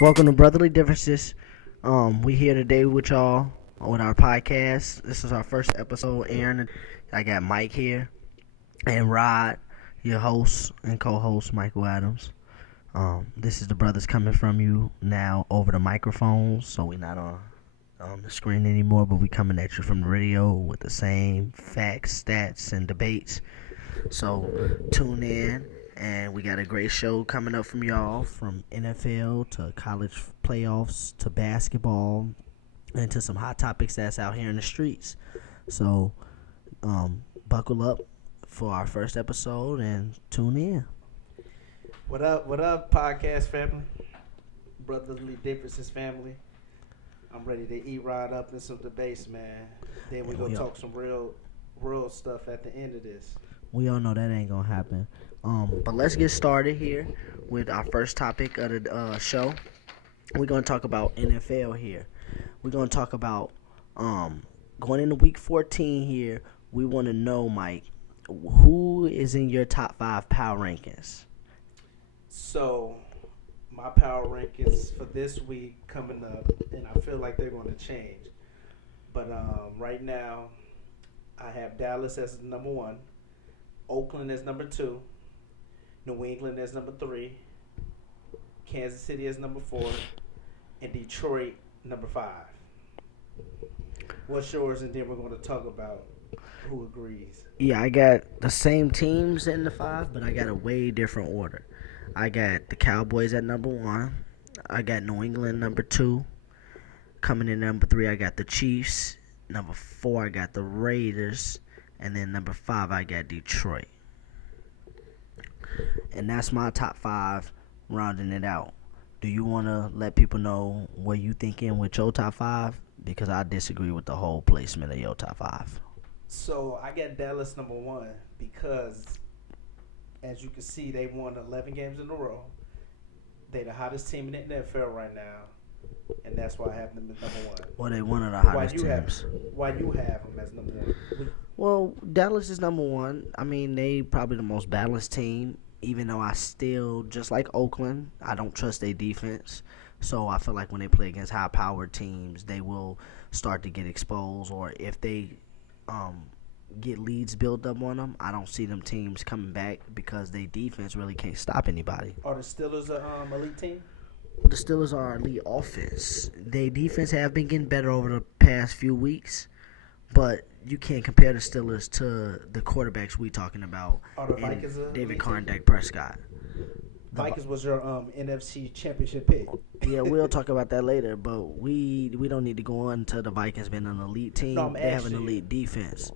Welcome to Brotherly Differences. We here today with y'all with our podcast. This is our first episode. Aaron, I got Mike here, and Rod, your host and co-host, Michael Adams. This is the brothers coming from you now over the microphones, so we're not on the screen anymore, but we coming at you from the radio with the same facts, stats, and debates. So tune in, and we got a great show coming up from y'all, from NFL to college playoffs to basketball and to some hot topics that's out here in the streets. So buckle up for our first episode and tune in. What up, podcast family? Brotherly Differences family. I'm ready to eat right up in some debates, man. Then we're going to talk some real stuff at the end of this. We all know that ain't going to happen. But let's get started here with our first topic of the show. We're going to talk about NFL here. We're going to talk about going into week 14 here. We want to know, Mike, who is in your top 5 power rankings? So, my power rankings for this week coming up, and I feel like they're going to change. But right now, I have Dallas as number 1, Oakland as number 2, New England as number 3, Kansas City as number 4, and Detroit number 5. What's yours? And then we're going to talk about who agrees. Yeah, I got the same teams in the 5, but I got a way different order. I got the Cowboys at number 1. I got New England number 2. Coming in number 3, I got the Chiefs. Number 4, I got the Raiders. And then number 5, I got Detroit. And that's my top 5, rounding it out. Do you want to let people know where you thinking with your top 5? Because I disagree with the whole placement of your top 5. So I got Dallas number 1 because, as you can see, they won 11 games in a row. They're the hottest team in the NFL right now, and that's why I have them as number 1. Well, they one of the hottest teams. Why you have them as number 1? Well, Dallas is number 1. I mean, they probably the most balanced team, even though I still, just like Oakland, I don't trust their defense. So I feel like when they play against high-powered teams, they will start to get exposed, or if they get leads built up on them, I don't see them teams coming back because their defense really can't stop anybody. Are the Steelers an elite team? The Steelers are elite offense. Their defense have been getting better over the past few weeks, but you can't compare the Steelers to the quarterbacks we talking about. Are the Vikings David Carr and Dak Prescott. Vikings was your NFC championship pick. Yeah, we'll talk about that later, but we don't need to go on to the Vikings being an elite team. No, they have an elite defense.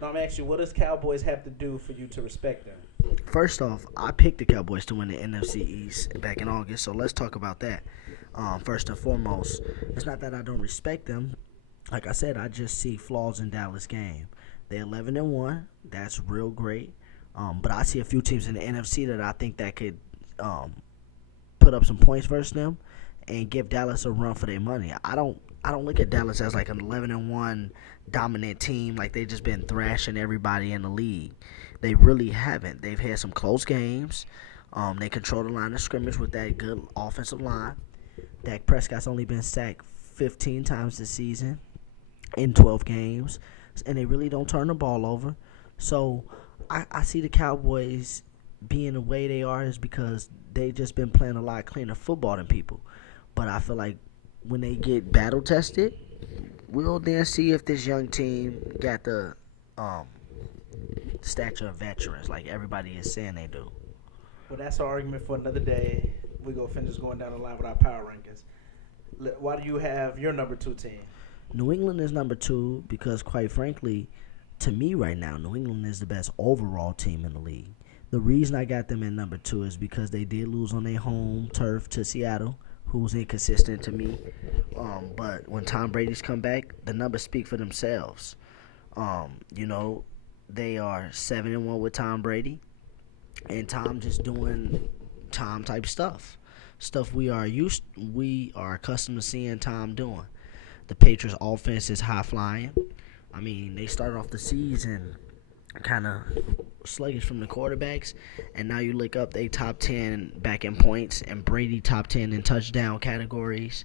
No, I'm asking you, what does Cowboys have to do for you to respect them? First off, I picked the Cowboys to win the NFC East back in August, so let's talk about that. First and foremost, it's not that I don't respect them. Like I said, I just see flaws in Dallas' game. They're 11-1. That's real great. But I see a few teams in the NFC that I think that could put up some points versus them and give Dallas a run for their money. I don't look at Dallas as like an 11-1 dominant team, like they just been thrashing everybody in the league. They really haven't. They've had some close games. They control the line of scrimmage with that good offensive line. Dak Prescott's only been sacked 15 times this season in 12 games, and they really don't turn the ball over. So I see the Cowboys being the way they are is because they just been playing a lot cleaner football than people. But I feel like when they get battle tested, we'll then see if this young team got the stature of veterans like everybody is saying they do. Well, that's our argument for another day. We're going to finish going down the line with our power rankings. Why do you have your number 2 team? New England is number 2 because, quite frankly, to me right now, New England is the best overall team in the league. The reason I got them in number 2 is because they did lose on their home turf to Seattle, who's inconsistent to me. But when Tom Brady's come back, the numbers speak for themselves. They are 7-1 with Tom Brady, and Tom just doing Tom type stuff we are accustomed to seeing Tom doing. The Patriots offense is high flying. I mean, they started off the season kind of sluggish from the quarterbacks, and now you look up they top 10 back in points, and Brady top 10 in touchdown categories,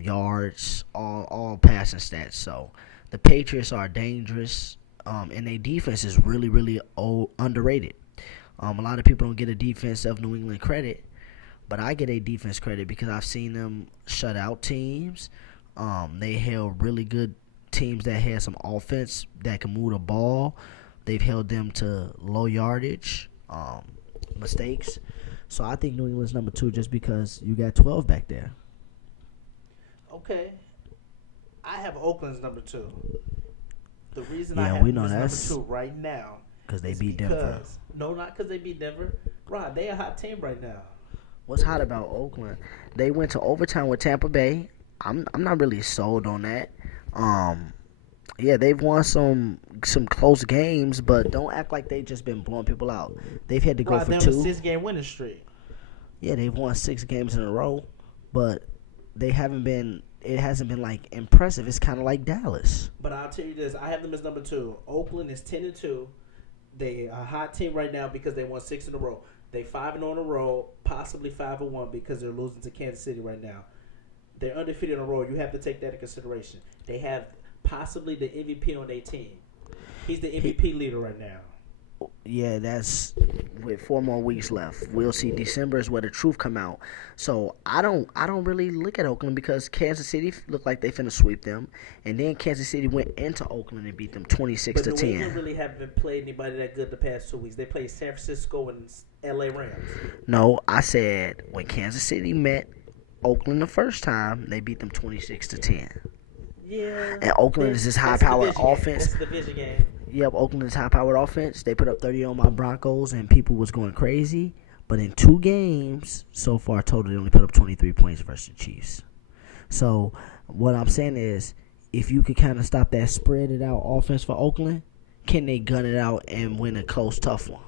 yards, all passing stats. So the Patriots are dangerous, and their defense is really really underrated. A lot of people don't get a defense of New England credit, but I get a defense credit because I've seen them shut out teams. They held really good teams that had some offense that can move the ball. They've held them to low yardage mistakes. So I think New England's number 2 just because you got 12 back there. Okay. I have Oakland's number 2. The reason Yeah, I have we them know as that's number 2 right now because they is beat Denver. No, not because they beat Denver. Rod, they a hot team right now. What's hot about Oakland? They went to overtime with Tampa Bay. I'm not really sold on that. Yeah, they've won some close games, but don't act like they've just been blowing people out. They've had to go Rod, for they're 2. on a 6-game winning streak. Yeah, they've won 6 games in a row, but they haven't been. It hasn't been like impressive. It's kind of like Dallas. But I'll tell you this: I have them as number 2. Oakland is 10-2. They a hot team right now because they won 6 in a row. They 5-0 in a row, possibly 5-1 because they're losing to Kansas City right now. They're undefeated in a row. You have to take that into consideration. They have possibly the MVP on their team. He's the MVP leader right now. Yeah, that's with 4 more weeks left. We'll see. December is where the truth come out. So I don't really look at Oakland because Kansas City looked like they finna sweep them, and then Kansas City went into Oakland and beat them 26 to But 10. New England really haven't played anybody that good the past 2 weeks. They played San Francisco and L.A. Rams. No, I said when Kansas City met Oakland the first time, they beat them 26 to 10. Yeah. And Oakland is this high-powered offense. That's the division game. Yep, Oakland is high-powered offense. They put up 30 on my Broncos, and people was going crazy. But in 2 games so far, total, they only put up 23 points versus the Chiefs. So what I'm saying is, if you could kind of stop that spread it out offense for Oakland, can they gun it out and win a close, tough one?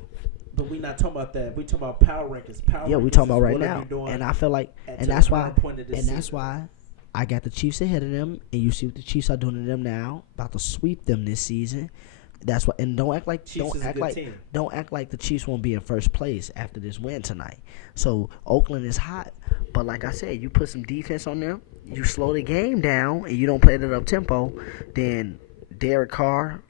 But we're not talking about that. We're talking about power rankings. Yeah, we're talking about right now. And I feel like, and that's why I got the Chiefs ahead of them, and you see what the Chiefs are doing to them now, about to sweep them this season. That's why, and don't act like the Chiefs won't be in first place after this win tonight. So Oakland is hot, but like I said, you put some defense on them, you slow the game down, and you don't play it up tempo, then David Carr,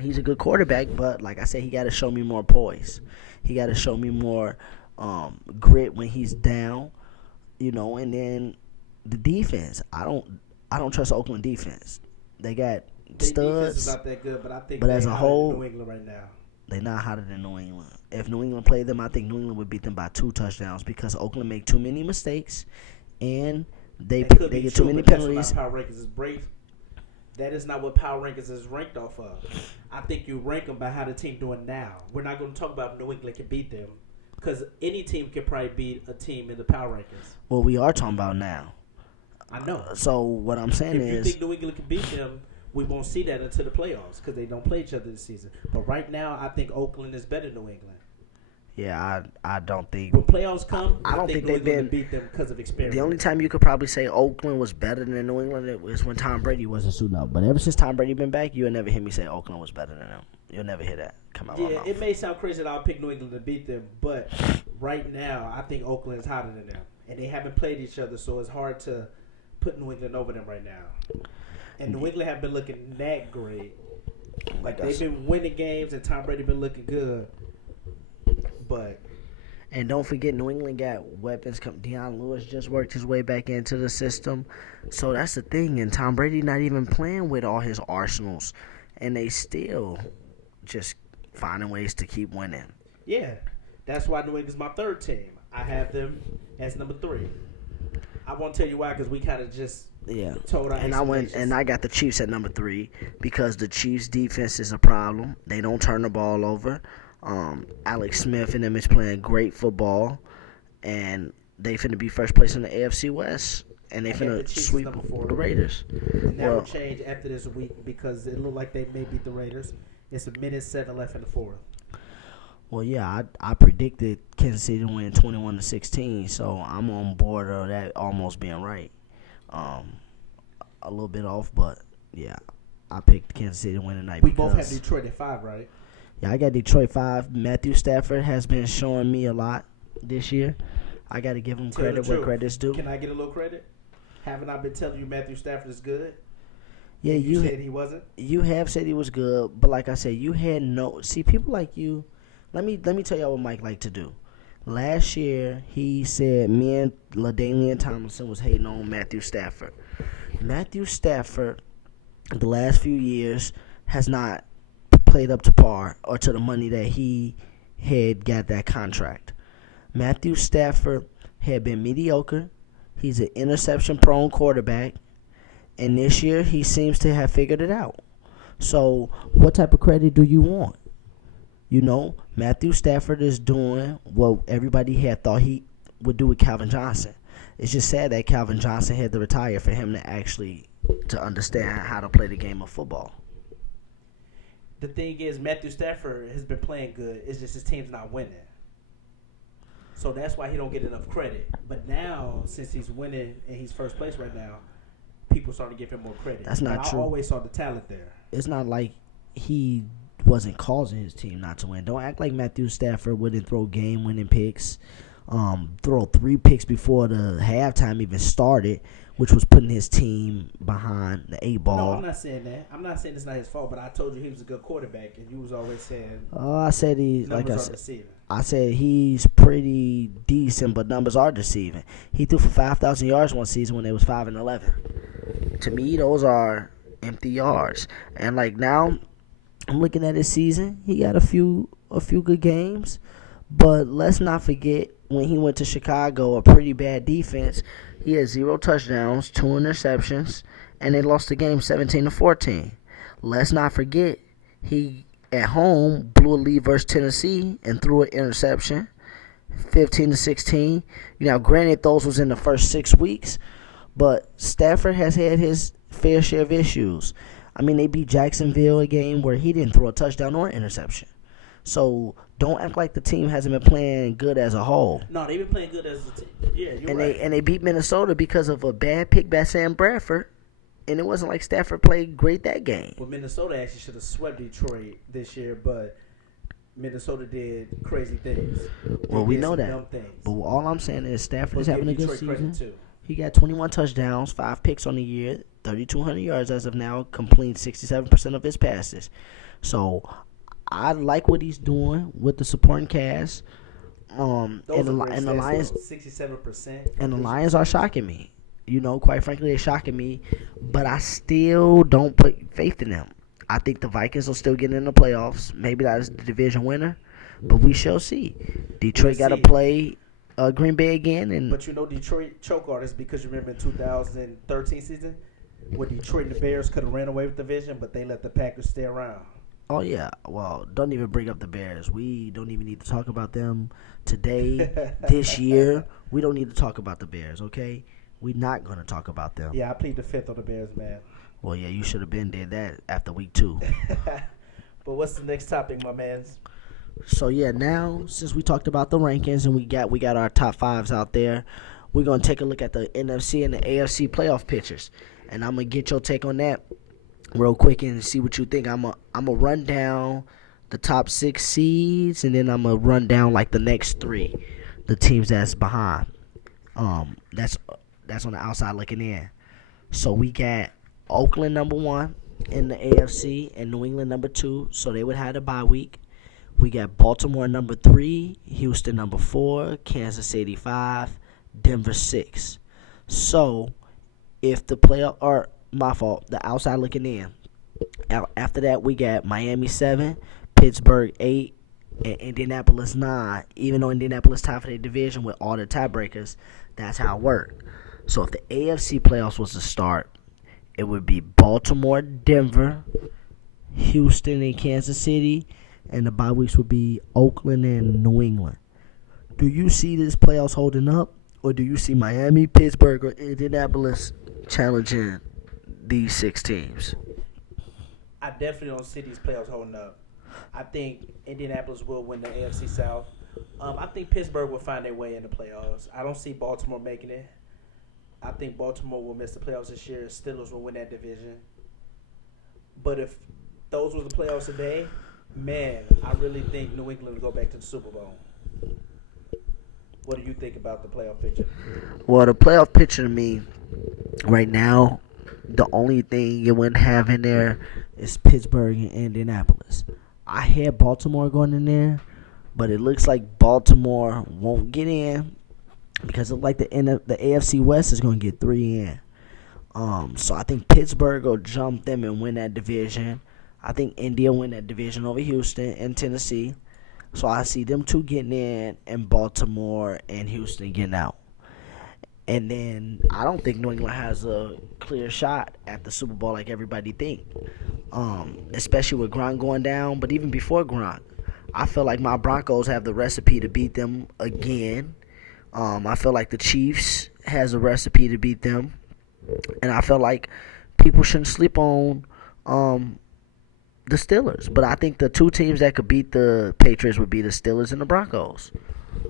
he's a good quarterback, but like I said, he got to show me more poise. He got to show me more grit when he's down, and then the defense. I don't trust Oakland defense. They got studs. Defense is not that good, but I think but as a whole, New England right now. They're not hotter than New England. If New England played them, I think New England would beat them by 2 touchdowns because Oakland make too many mistakes, and they get too many penalties. Power rankings is brave. That is not what power rankings is ranked off of. I think you rank them by how the team doing now. We're not going to talk about New England can beat them because any team can probably beat a team in the power rankings. Well, we are talking about now. I know. So what I'm saying if is, you think New England can beat them, we won't see that until the playoffs because they don't play each other this season. But right now, I think Oakland is better than New England. Yeah, I don't think. When playoffs come, I don't think they've been beat them because of experience. The only time you could probably say Oakland was better than New England was when Tom Brady wasn't suiting up. But ever since Tom Brady been back, you'll never hear me say Oakland was better than them. You'll never hear that come out. Yeah, it may sound crazy that I'll pick New England to beat them, but right now I think Oakland is hotter than them, and they haven't played each other, so it's hard to put New England over them right now. And New England have been looking that great. Like they've been winning games, and Tom Brady been looking good, but. And don't forget, New England got weapons. Deion Lewis just worked his way back into the system. So that's the thing. And Tom Brady not even playing with all his arsenals. And they still just finding ways to keep winning. Yeah. That's why New England's my third team. I have them as number 3. I won't tell you why because we kind of just told our I got the Chiefs at number 3 because the Chiefs' defense is a problem. They don't turn the ball over. Alex Smith and them is playing great football, and they finna be first place in the AFC West, and they finna sweep the Raiders. And that will change after this week because it looked like they may beat the Raiders. It's a minute 7 left in the 4th. Well, yeah, I predicted Kansas City to win 21-16, so I'm on board of that almost being right. A little bit off, but yeah, I picked Kansas City to win tonight. We both have Detroit at 5, right? Yeah, I got Detroit 5. Matthew Stafford has been showing me a lot this year. I got to give him credit where credit's due. Can I get a little credit? Haven't I been telling you Matthew Stafford is good? Yeah, you said he wasn't. You have said he was good, but like I said, you had no. See, people like you. Let me tell y'all what Mike liked to do. Last year, he said me and LaDainian Tomlinson was hating on Matthew Stafford. Matthew Stafford, the last few years, has not played up to par or to the money that he had got that contract. Matthew Stafford had been mediocre. He's an interception-prone quarterback. And this year, he seems to have figured it out. So, what type of credit do you want? You know, Matthew Stafford is doing what everybody had thought he would do with Calvin Johnson. It's just sad that Calvin Johnson had to retire for him to understand how to play the game of football. The thing is, Matthew Stafford has been playing good. It's just his team's not winning. So that's why he don't get enough credit. But now, since he's winning and he's first place right now, people starting to give him more credit. That's not true. I always saw the talent there. It's not like he wasn't causing his team not to win. Don't act like Matthew Stafford wouldn't throw game-winning picks, throw 3 picks before the halftime even started, which was putting his team behind the 8 ball. No, I'm not saying that. I'm not saying it's not his fault, but I told you he was a good quarterback, and you was always saying I said he's numbers are deceiving. I said he's pretty decent, but numbers are deceiving. He threw for 5,000 yards one season when they was 5-11. To me, those are empty yards. And like now, I'm looking at his season. He got a few good games, but let's not forget when he went to Chicago, a pretty bad defense. He had 0 touchdowns, 2 interceptions, and they lost the game 17-14. Let's not forget he at home blew a lead versus Tennessee and threw an interception, 15-16. You know, granted those was in the first 6 weeks, but Stafford has had his fair share of issues. I mean, they beat Jacksonville, a game where he didn't throw a touchdown or an interception. So don't act like the team hasn't been playing good as a whole. No, they've been playing good as a team. Yeah, you're right. They beat Minnesota because of a bad pick by Sam Bradford, and it wasn't like Stafford played great that game. Well, Minnesota actually should have swept Detroit this year, but Minnesota did crazy things. Well, we know that. But all I'm saying is Stafford is having a good season. Too. He got 21 touchdowns, 5 picks on the year, 3,200 yards as of now, completing 67% of his passes. So I like what he's doing with the supporting cast. And the Lions, 67%. And the Lions are shocking me. You know, quite frankly, they're shocking me. But I still don't put faith in them. I think the Vikings will still get in the playoffs. Maybe that is the division winner, but we shall see. Detroit got to play Green Bay again, but you know Detroit choke artists because you remember in 2013 season where Detroit and the Bears could have ran away with the division, but they let the Packers stay around. Oh yeah, well, don't even bring up the Bears. We don't even need to talk about them today, this year. We don't need to talk about the Bears, okay? We're not going to talk about them. Yeah, I plead the fifth on the Bears, man. Well, yeah, you should have been did that after week 2. But what's the next topic, my man? So yeah, now since we talked about the rankings and we got our top 5s out there, we're gonna take a look at the NFC and the AFC playoff pictures, and I'm gonna get your take on that real quick and see what you think. I'm gonna run down the top 6 seeds, and then I'm gonna run down like the next 3, the teams that's behind. That's on the outside looking in. So we got Oakland number 1 in the AFC and New England number 2, so they would have a bye week. We got Baltimore number 3, Houston number 4, Kansas City 5, Denver 6. So, if the playoff, or my fault, the outside looking in. After that, we got Miami 7, Pittsburgh 8, and Indianapolis 9. Even though Indianapolis tied for their division with all the tiebreakers, that's how it worked. So, if the AFC playoffs was to start, it would be Baltimore, Denver, Houston, and Kansas City. And the bye weeks would be Oakland and New England. Do you see this playoffs holding up? Or do you see Miami, Pittsburgh, or Indianapolis challenging these 6 teams? I definitely don't see these playoffs holding up. I think Indianapolis will win the AFC South. I think Pittsburgh will find their way in the playoffs. I don't see Baltimore making it. I think Baltimore will miss the playoffs this year. Steelers will win that division. But if those were the playoffs today, man, I really think New England will go back to the Super Bowl. What do you think about the playoff picture? Well, the playoff picture to me right now, the only thing you wouldn't have in there is Pittsburgh and Indianapolis. I had Baltimore going in there, but it looks like Baltimore won't get in because it looks like the AFC West is going to get 3 in. So I think Pittsburgh will jump them and win that division. I think India win that division over Houston and Tennessee. So I see them two getting in and Baltimore and Houston getting out. And then I don't think New England has a clear shot at the Super Bowl like everybody think. Especially with Gronk going down. But even before Gronk, I feel like my Broncos have the recipe to beat them again. I feel like the Chiefs has a recipe to beat them. And I feel like people shouldn't sleep on the Steelers. But I think the two teams that could beat the Patriots would be the Steelers and the Broncos.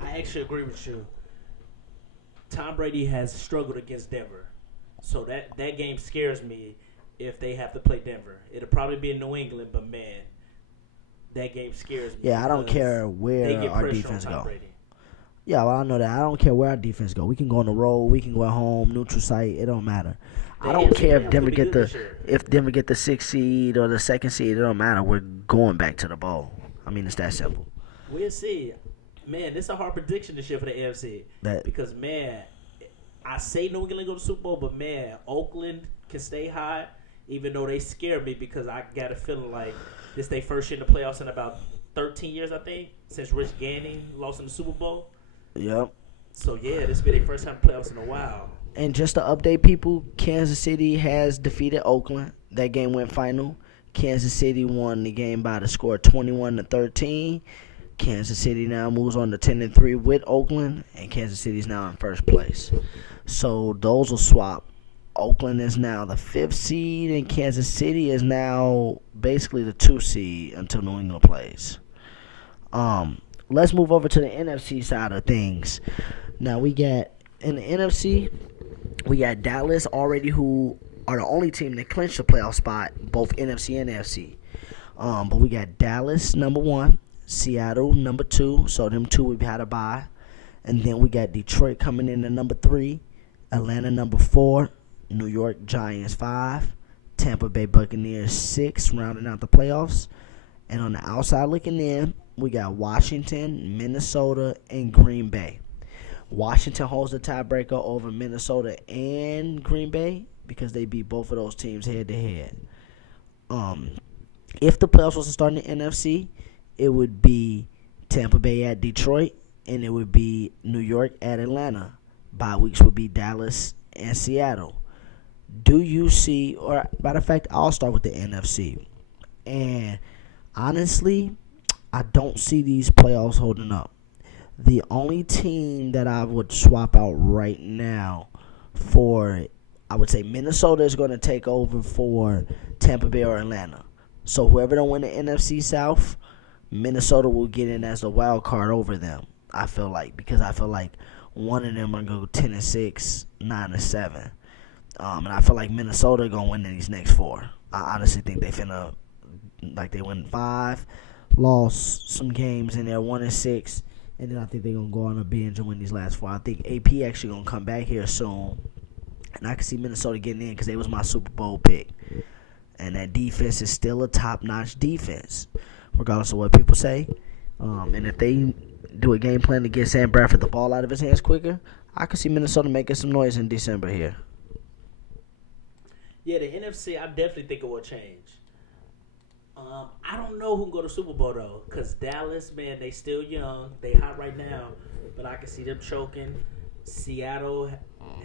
I actually agree with you. Tom Brady has struggled against Denver. So that game scares me if they have to play Denver. It'll probably be in New England, but man, that game scares me. Yeah, I don't care where our defense go. Yeah, well, I know that. I don't care where our defense go. We can go on the road. We can go at home, neutral site. It don't matter. I don't care if Denver get the 6th seed or the 2nd seed. It don't matter. We're going back to the bowl. I mean, it's that simple. We'll see. Man, this is a hard prediction this year for the AFC. Because, man, I say New England go to the Super Bowl, but, man, Oakland can stay high, even though they scare me because I got a feeling like this their first year in the playoffs in about 13 years, I think, since Rich Gannon lost in the Super Bowl. Yep. So, yeah, this will be their first time in the playoffs in a while. And just to update people, Kansas City has defeated Oakland. That game went final. Kansas City won the game by the score 21-13. Kansas City now moves on to 10-3 with Oakland, and Kansas City is now in first place. So those will swap. Oakland is now the 5th seed, and Kansas City is now basically the 2 seed until New England plays. Let's move over to the NFC side of things. Now we got in the NFC, we got Dallas already, who are the only team that clinched the playoff spot, both NFC and AFC. But we got Dallas number 1, Seattle number 2, so them two we've had a bye. And then we got Detroit coming in at number 3, Atlanta number 4, New York Giants 5, Tampa Bay Buccaneers 6, rounding out the playoffs. And on the outside looking in, we got Washington, Minnesota, and Green Bay. Washington holds the tiebreaker over Minnesota and Green Bay because they beat both of those teams head-to-head. If the playoffs was to start in the NFC, it would be Tampa Bay at Detroit, and it would be New York at Atlanta. Bye weeks would be Dallas and Seattle. Do you see, or matter of fact, I'll start with the NFC. And honestly, I don't see these playoffs holding up. The only team that I would swap out right now for, I would say Minnesota is going to take over for Tampa Bay or Atlanta. So whoever don't win the NFC South, Minnesota will get in as the wild card over them, I feel like. Because I feel like one of them are going to go 10-6, 9-7. And I feel like Minnesota going to win these next 4. I honestly think they finna, like they win 5, lost some games in there, 1-6. And then I think they're going to go on a binge and win these last 4. I think AP actually going to come back here soon. And I can see Minnesota getting in because they was my Super Bowl pick. And that defense is still a top-notch defense, regardless of what people say. And if they do a game plan to get Sam Bradford the ball out of his hands quicker, I can see Minnesota making some noise in December here. Yeah, the NFC, I definitely think it will change. I don't know who can go to Super Bowl, though, because Dallas, man, they still young. They hot right now, but I can see them choking. Seattle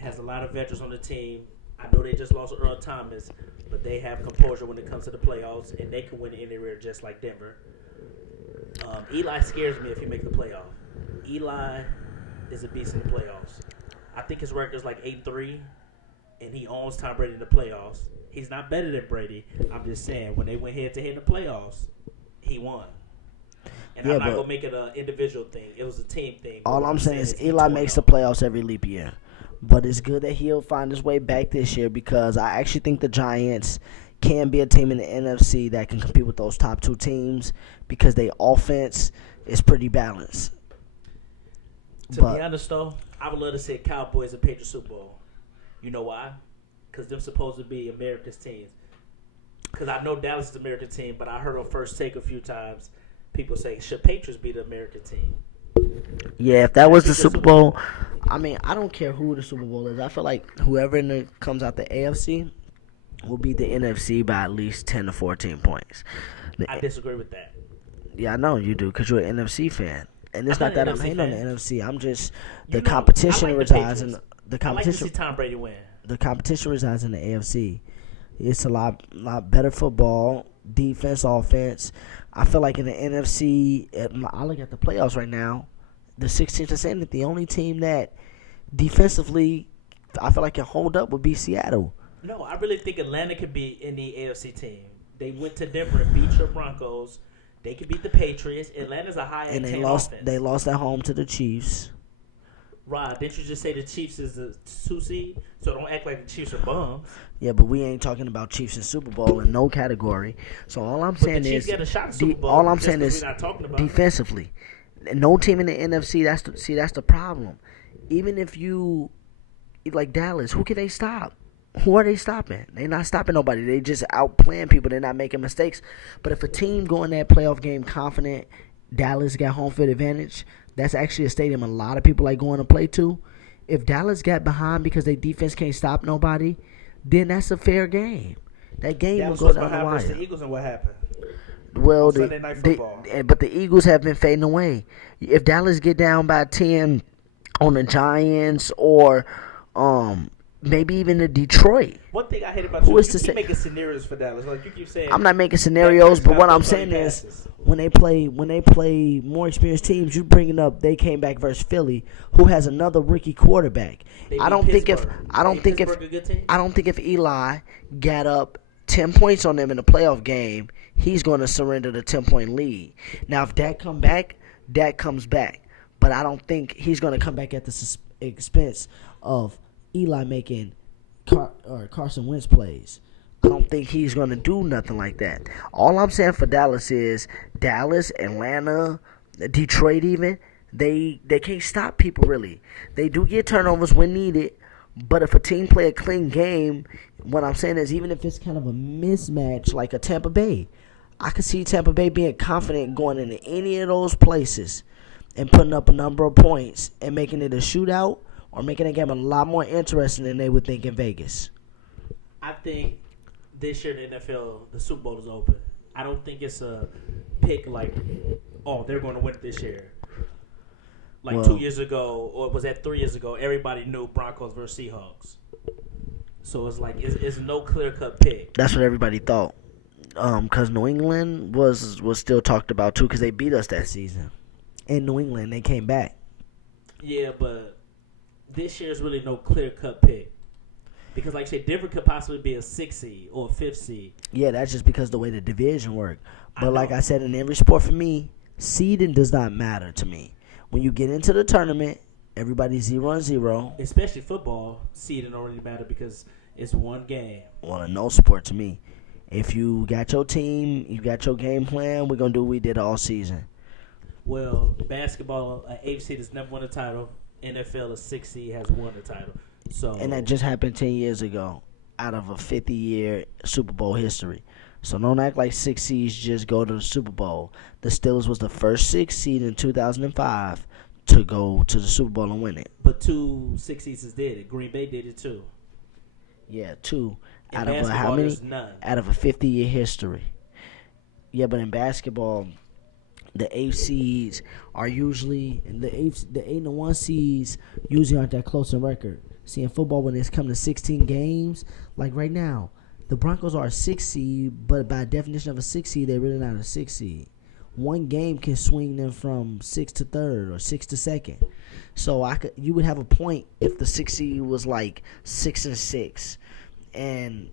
has a lot of veterans on the team. I know they just lost Earl Thomas, but they have composure when it comes to the playoffs, and they can win anywhere just like Denver. Eli scares me if he makes the playoff. Eli is a beast in the playoffs. I think his record is like 8-3, and he owns Tom Brady in the playoffs. He's not better than Brady. I'm just saying, when they went head-to-head in the playoffs, he won. And I'm not going to make it an individual thing. It was a team thing. All I'm saying is Eli makes the playoffs every leap year. But it's good that he'll find his way back this year because I actually think the Giants can be a team in the NFC that can compete with those top two teams because their offense is pretty balanced. To be honest, though, I would love to see Cowboys and Patriots Super Bowl. You know why? Because they're supposed to be America's teams. Because I know Dallas is the American team, but I heard on First Take a few times people say, should Patriots be the American team? Yeah, if that was the Super Bowl, I mean, I don't care who the Super Bowl is. I feel like whoever comes out the AFC will beat the NFC by at least 10 to 14 points. I disagree with that. Yeah, I know you do because you're an NFC fan. And it's I'm not that an I'm NFC hating on the fan. NFC. I'm just You know, competition I like resides in Patriots. the I like to see competition. Tom Brady win. The competition resides in the AFC. It's a lot better football, defense, offense. I feel like in the NFC, I look at the playoffs right now. The 16th and saying that the only team that defensively I feel like can hold up would be Seattle. No, I really think Atlanta could be any AFC team. They went to Denver and beat your Broncos. They could beat the Patriots. Atlanta's a high And octane lost. offense. They lost at home to the Chiefs. Rod, didn't you just say the Chiefs is a 2 seed? So don't act like the Chiefs are bums. Yeah, but we ain't talking about Chiefs and Super Bowl in no category. So all I'm But saying the Chiefs is, got a shot at Super Bowl. all I'm just saying 'cause is we're not talking about defensively, no team in the NFC. That's the problem. Even if you like Dallas, who can they stop? Who are they stopping? They're not stopping nobody. They just outplaying people. They're not making mistakes. But if a team go in that playoff game confident, Dallas got home field advantage. That's actually a stadium a lot of people like going to play to. If Dallas got behind because their defense can't stop nobody, then that's a fair game. That game Dallas will was go down the behind versus wire. the Eagles, and what happened? Well, on Sunday Night Football. but the Eagles have been fading away. If Dallas get down by 10 on the Giants or maybe even the Detroit, One thing I hate about Who you, is you to keep say- making scenarios for Dallas. Like you keep saying, I'm not making scenarios, but what I'm saying Prescott is passes. when they play more experienced teams, you bringing up they came back versus Philly, who has another rookie quarterback. They I beat don't think if Pittsburgh. I don't Ain't think if Pittsburgh a good team? I don't think if Eli got up 10 points on them in the playoff game, he's going to surrender the 10-point lead. Now, if Dak comes back. But I don't think he's going to come back at the expense of Eli making Carson Wentz plays. I don't think he's going to do nothing like that. All I'm saying for Dallas is Dallas, Atlanta, Detroit even, they can't stop people really. They do get turnovers when needed, but if a team play a clean game, what I'm saying is even if it's kind of a mismatch like a Tampa Bay, I could see Tampa Bay being confident going into any of those places and putting up a number of points and making it a shootout or making the game a lot more interesting than they would think in Vegas. I think this year in the NFL, the Super Bowl is open. I don't think it's a pick like, oh, they're going to win it this year. Like Well- 2 years ago, or was that 3 years ago, everybody knew Broncos versus Seahawks. So it's like, it's no clear-cut pick. That's what everybody thought. Because New England was still talked about too because they beat us that season. In New England, they came back. Yeah, but this year is really no clear-cut pick. Because, like I said, Denver could possibly be a 6th seed or a 5th seed. Yeah, that's just because the way the division worked. I But like know. I said, in every sport for me, seeding does not matter to me. When you get into the tournament, everybody's 0-0. Especially football, seeding don't really matter because it's one game. Well, in no sport to me. If you got your team, you got your game plan, we're going to do what we did all season. Well, basketball, an 8th seed has never won a title. NFL, a 6th seed has won the title. So And that just happened 10 years ago out of a 50-year Super Bowl history. So don't act like 6 seeds just go to the Super Bowl. The Steelers was the first 6 seed in 2005 to go to the Super Bowl and win it. But 2 6 seasons did it. Green Bay did it too. Yeah, 2 In out of how basketball, many? there's none. Out of a 50-year history. Yeah, but in basketball, the 8 seeds are usually the 8 and 1 seeds usually aren't that close in record. See, in football, when it's come to 16 games, like right now, the Broncos are a 6 seed, but by definition of a 6 seed, they're really not a 6 seed. One game can swing them from 6 to 3rd or 6 to 2nd. So you would have a point if the 6 seed was like 6-6, and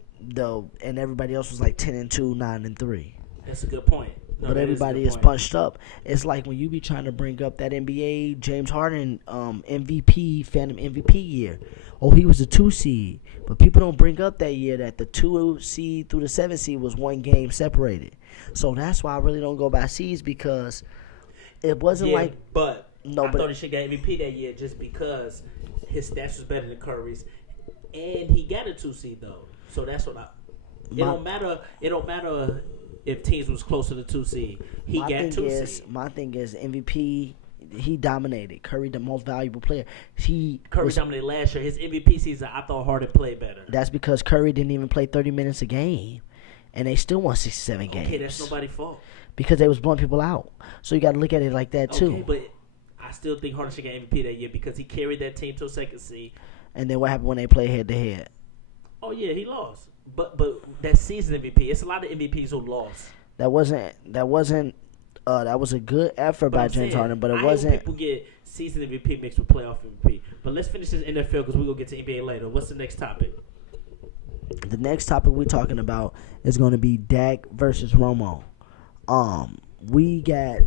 everybody else was like 10-2, 9-3. That's a good point. No, But that everybody a is good point. bunched up. It's like when you be trying to bring up that NBA James Harden MVP, Phantom MVP year. oh, he was a 2 seed. But people don't bring up that year that the 2 seed through the 7 seed was one game separated. So that's why I really don't go by seeds, because it wasn't Yeah, like but no, I but thought he should get MVP that year just because his stats was better than Curry's, and he got a 2 seed though. So that's what I. It don't matter. It don't matter if teams was close to the 2 seed. He got 2 seed. My thing is MVP. He dominated. Curry, the most valuable player. Curry dominated last year. His MVP season, I thought Harden played better. That's because Curry didn't even play 30 minutes a game, and they still won 67 games. Okay, that's nobody's fault. Because they was blowing people out. So you got to look at it like that too. Okay, but I still think Harden should get MVP that year because he carried that team to a 2nd seed. And then what happened when they play head to head? Oh yeah, he lost. But that season MVP, it's a lot of MVPs who lost. That was a good effort by James Harden, but it wasn't. People get season MVP mixed with playoff MVP. But let's finish this NFL because we're going to get to NBA later. What's the next topic? The next topic we're talking about is going to be Dak versus Romo. We got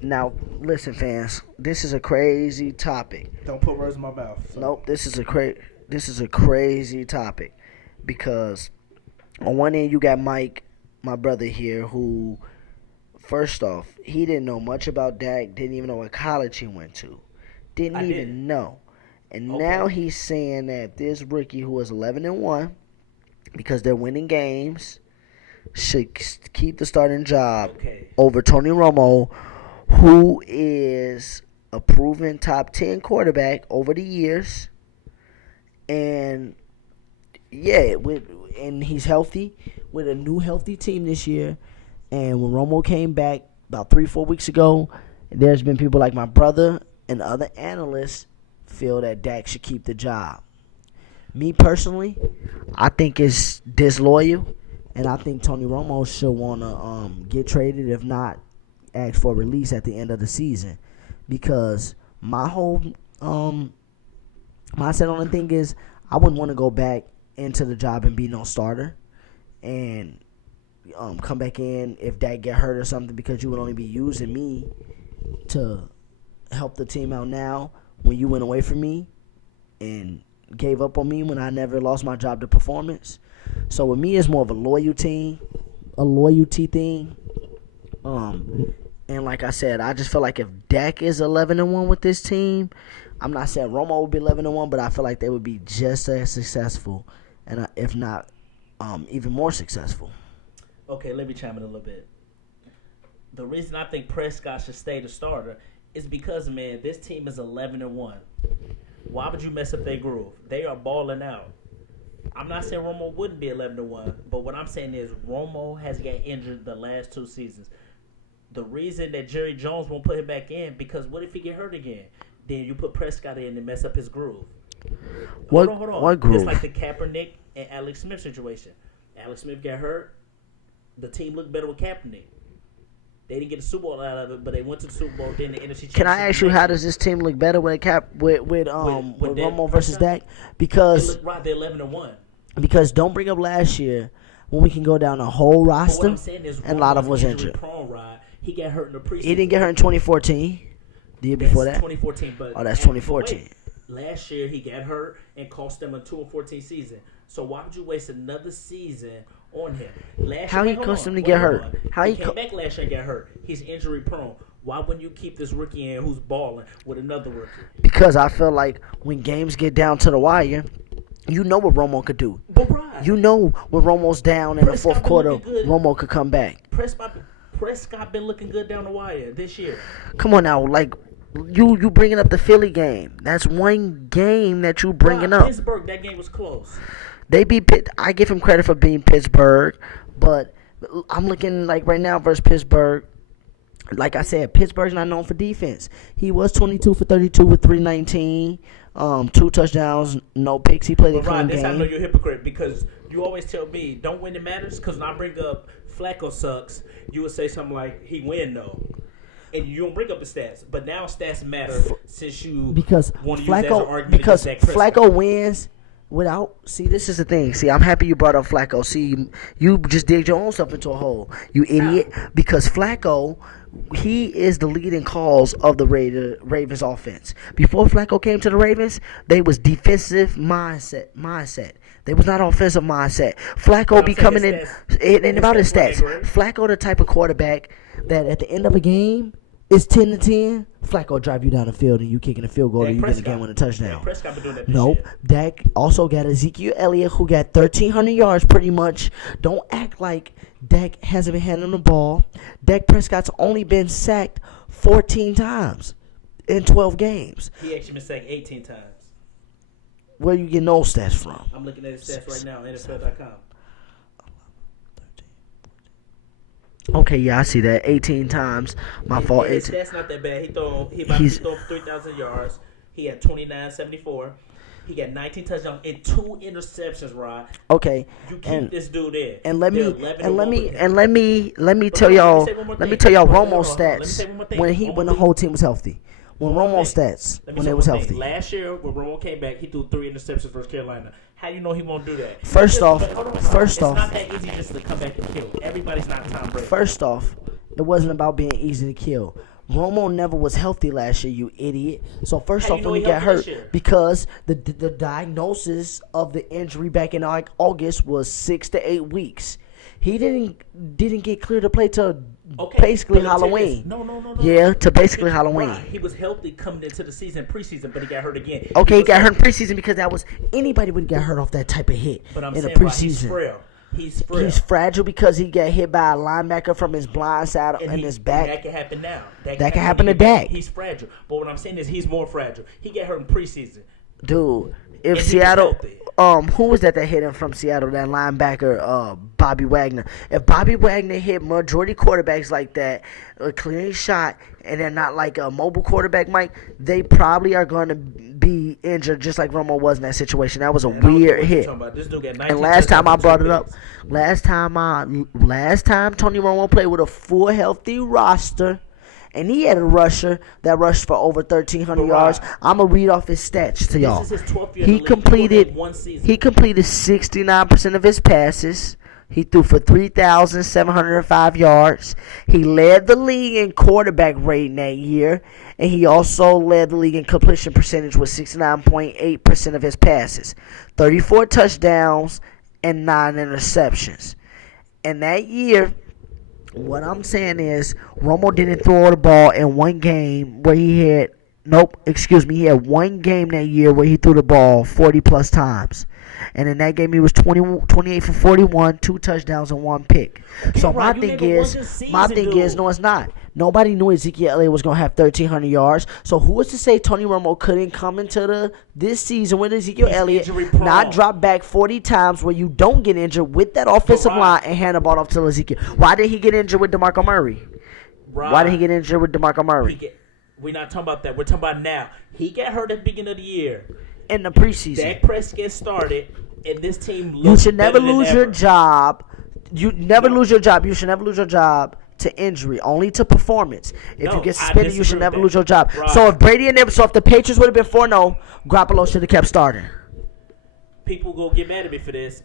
now. Listen, fans, this is a crazy topic. Don't put words in my mouth. So. Nope, this is a crazy topic because on one end you got Mike, my brother here, who. First off, he didn't know much about Dak, didn't even know what college he went to. Didn't even know. And now he's saying that this rookie who is 11-1, because they're winning games, should keep the starting job over Tony Romo, who is a proven top 10 quarterback over the years. And, yeah, and he's healthy with a new healthy team this year. And when Romo came back about 3-4 weeks ago, there's been people like my brother and other analysts feel that Dak should keep the job. Me personally, I think it's disloyal, and I think Tony Romo should want to get traded, if not ask for release at the end of the season. Because my whole mindset on the thing is I wouldn't want to go back into the job and be no starter and come back in if Dak get hurt or something, because you would only be using me to help the team out now when you went away from me and gave up on me when I never lost my job to performance. So with me, it's more of a loyalty thing. And like I said, I just feel like if Dak is 11-1 with this team, I'm not saying Romo would be 11-1, but I feel like they would be just as successful, and if not even more successful. Okay, let me chime in a little bit. The reason I think Prescott should stay the starter is because, man, this team is 11-1. Why would you mess up their groove? They are balling out. I'm not saying Romo wouldn't be 11-1, but what I'm saying is Romo has got injured the last 2 seasons. The reason that Jerry Jones won't put him back in, because what if he get hurt again? Then you put Prescott in and mess up his groove. Hold on. What groove? It's like the Kaepernick and Alex Smith situation. Alex Smith got hurt. The team looked better with Kaepernick. They didn't get the Super Bowl out of it, but they went to the Super Bowl. Then the NFC Championship. Can I ask you, how does this team look better with Romo versus Dak? Because they look right, they're 11-1. Because don't bring up last year when we can go down a whole roster, what I'm saying is and a lot of them was injured. He got hurt in the preseason. He didn't get hurt in 2014. The year before that. 2014, but that's 2014. Last year he got hurt and cost them a 2-14 season. So why would you waste another season on him? How he caused him to get hurt? How he came back last year and got hurt? He's injury prone. Why wouldn't you keep this rookie in who's balling with another rookie? Because I feel like when games get down to the wire, you know what Romo could do. But right. You know when Romo's down in the fourth quarter, Romo could come back. Prescott been looking good down the wire this year. Come on now, like you bringing up the Philly game. That's one game that you bringing up. Pittsburgh, that game was close. They beat Pitt. I give him credit for beating Pittsburgh, but I'm looking like right now versus Pittsburgh. Like I said, Pittsburgh's not known for defense. He was 22 for 32 with 319, 2 touchdowns, no picks. He played a clean game. I know you're a hypocrite because you always tell me don't win it matters. Because when I bring up Flacco sucks, you would say something like he win though, and you don't bring up the stats. But now stats matter since you because want to use that as an argument against Dak Prescott. Flacco wins See, this is the thing. See, I'm happy you brought up Flacco. See, you just digged your own self into a hole, you idiot. Because Flacco, he is the leading cause of the Ravens offense. Before Flacco came to the Ravens, they was defensive mindset. They was not offensive mindset. Flacco be coming in, and about his stats. Flacco the type of quarterback that at the end of a game, it's 10-10. Flacco drive you down the field and you kicking a field goal or you get a game-winning touchdown. Nope. Dak also got Ezekiel Elliott who got 1,300 yards pretty much. Don't act like Dak hasn't been handling the ball. Dak Prescott's only been sacked 14 times in 12 games. He actually been sacked 18 times. Where you getting those stats from? I'm looking at his stats right now on NFL.com. Okay, yeah, I see that. 18 times. My fault. That's not that bad. He throw for 3,000 yards. He had 29.74. He got 19 touchdowns and 2 interceptions, Rod. Okay. You keep this dude in. And let me tell y'all Romo stats when the whole team was healthy. When Romo stats when they was healthy. Last year when Romo came back, he threw 3 interceptions versus Carolina. How do you know he won't do that? First off, it's not that easy just to come back and kill. Everybody's not Tom Brady. First off, it wasn't about being easy to kill. Romo never was healthy last year, you idiot. So first off, when he got hurt, because the diagnosis of the injury back in August was 6 to 8 weeks. He didn't get cleared to play till basically Halloween. No. Yeah, to basically Halloween. Right. He was healthy coming into the preseason, but he got hurt again. Okay, he got hurt in preseason because anybody would get hurt off that type of hit in the preseason. Right, he's frail. He's fragile because he got hit by a linebacker from his blind side and his back. That can happen now. That can happen to Dak. He's fragile. But what I'm saying is he's more fragile. He got hurt in preseason. Dude, if Seattle, who was that hit him from Seattle? That linebacker, Bobby Wagner. If Bobby Wagner hit majority quarterbacks like that, a clean shot, and they're not like a mobile quarterback, Mike, they probably are going to be injured just like Romo was in that situation. That was a weird hit. And last time I brought it up, last time Tony Romo played with a full healthy roster. And he had a rusher that rushed for over 1,300 yards. I'm going to read off his stats to y'all. This is his 12th year He completed 69% of his passes. He threw for 3,705 yards. He led the league in quarterback rating that year. And he also led the league in completion percentage with 69.8% of his passes. 34 touchdowns and 9 interceptions. And that year, what I'm saying is, Romo didn't throw the ball in one game where he had, he had one game that year where he threw the ball 40-plus times. And in that game, he was 28 for 41, 2 touchdowns and 1 pick. So my thing is, no, it's not. Nobody knew Ezekiel Elliott was going to have 1,300 yards. So who was to say Tony Romo couldn't come into this season with Ezekiel Elliott, not drop back 40 times where you don't get injured with that offensive line and hand the ball off to Ezekiel? Why did he get injured with DeMarco Murray? Why did he get injured with DeMarco Murray? We're not talking about that. We're talking about now. He got hurt at the beginning of the year. In the preseason. Dak Prescott started, and this team looks You should never better lose than your ever. job. You never lose your job. You should never lose your job to injury, only to performance. If you get suspended, you should never lose your job. Right. So if the Patriots would have been 4-0, Garoppolo should have kept starting. People go get mad at me for this.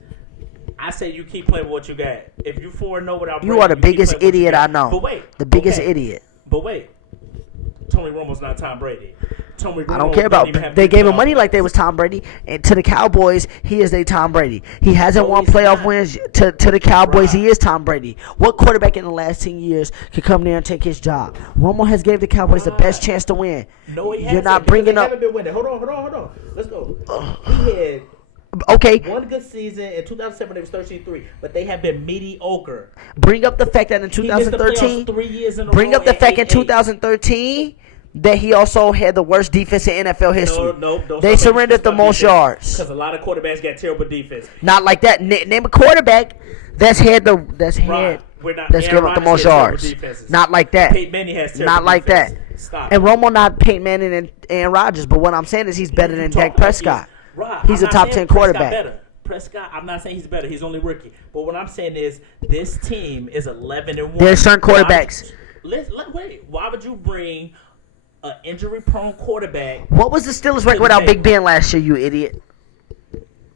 I say you keep playing with what you got. If you 4-0 without You are the biggest idiot I know. But wait. The biggest idiot. But wait. Tony Romo's not Tom Brady. I don't care about. They gave him money like they was Tom Brady, and to the Cowboys, he is their Tom Brady. He hasn't won playoff wins. To the Cowboys, he is Tom Brady. What quarterback in the last 10 years could come there and take his job? Romo has gave the Cowboys the best chance to win. No, he hasn't. You're not bringing up. Haven't been winning. Hold on. Let's go. He had one good season in 2007. It was 13-3, but they have been mediocre. Bring up the fact that in He missed the 2013. playoffs 3 years in a Bring row up the and fact in 8-8. 2013 that he also had the worst defense in NFL history. No, they surrendered the most yards. Because a lot of quarterbacks got terrible defense. Not like that. Name a quarterback that's given up the most yards. Not like that. Peyton Manning has terrible Not like defense. that. Stop. And Romo not Peyton Manning and Aaron Rodgers, but what I'm saying is he's better than Dak Prescott. He's a top 10 quarterback. Prescott, I'm not saying he's better. He's only rookie. But what I'm saying is this team is 11-1. There's certain quarterbacks. Wait. Why would you bring an injury-prone quarterback? What was the Steelers record without Big Ben last year, you idiot?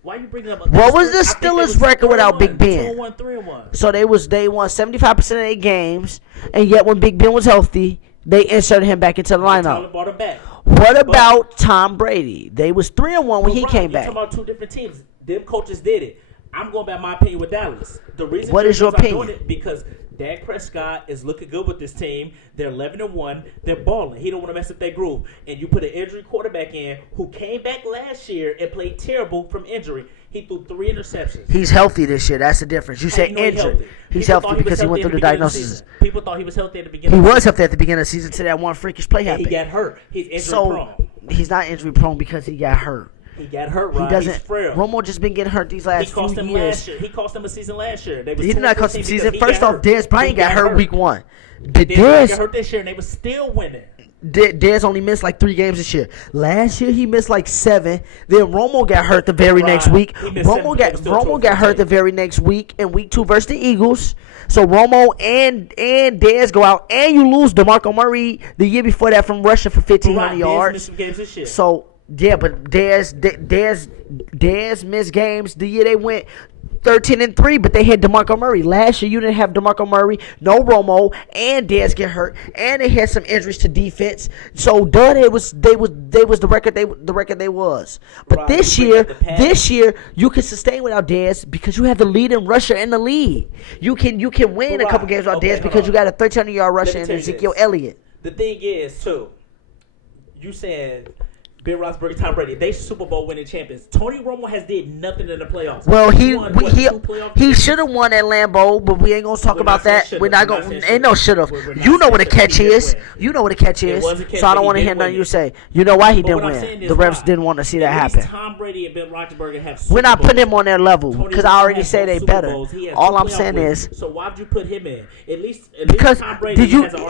Why you bringing up? What was the I think they Steelers' was record without 3-1, Big Ben? 2-1, 3-1. So they won 75% of their games, and yet when Big Ben was healthy, they inserted him back into the Tyler lineup. brought him back. What about Tom Brady? They was 3-1 when he Right, came you're back. talking about two different teams. Them coaches did it. I'm going by my opinion with Dallas. The reason What is your I'm doing opinion? it because Dak Prescott is looking good with this team. They're 11-1. They're balling. He don't want to mess up their groove. And you put an injury quarterback in who came back last year and played terrible from injury. He threw 3 interceptions. He's healthy this year. That's the difference. You How said you know he's injured. healthy? He's People healthy thought he was because he healthy went at through the beginning of diagnosis. season. People thought he was healthy at the beginning He of the was season. healthy at the beginning of the season until that one freakish play And he happened. got hurt. He's injury So prone. he's not injury prone because he got hurt. He got hurt, He right? doesn't. He's frail. Romo just been getting hurt these He last cost few him years. last year. He cost him a season last year. They was He did not cost 2-14 him season. because he First got off, Dez Bryant He got hurt week 1. Dez got Dez hurt this year, and they was still winning. Dez only missed like 3 games this year. Last year he missed like 7. Then Romo got hurt the very next week. He missed 7, Romo but was still Romo got hurt the 12-14. very next week in week 2 versus the Eagles. So Romo and Dez go out, and you lose DeMarco Murray the year before that from Russia for 1,500 Right, Dez yards. missed some games this year. So yeah, but Dez missed games the year they went 13-3, but they had DeMarco Murray. Last year you didn't have DeMarco Murray, no Romo, and Dez get hurt, and they had some injuries to defense. So they was the record they was. But Right, this you bring year, up the pass. you can sustain without Dez because you have the leading rusher in the league. You can win a couple Right, games without okay, Dez hold because on. you got a 1,300-yard rusher me in tell you Ezekiel this. Elliott. The thing is, too, you said Ben Roethlisberger, Tom Brady, they Super Bowl winning champions. Tony Romo has did nothing in the playoffs. Well, he won, what, 2 playoff he games? should have won at Lambeau, but we ain't gonna talk We're about not saying that. should've. We're not We're not gonna. saying Ain't no should've. shoulda. We're not You know saying what a should've. catch He didn't is. win. You know what a catch It is. was a catch, So I but don't he want to hear didn't nothing win you it. say. You know why he But didn't what I'm saying win? is The refs why? didn't want to see that At least happen. Tom Brady and Ben Roethlisberger have We're Super not putting Bowls. him on their level Tony because I Romo already has say no they Super better. Bowls. He has All 2 I'm playoff saying wins. is So why'd you put him in? At least because Tom Brady did you has an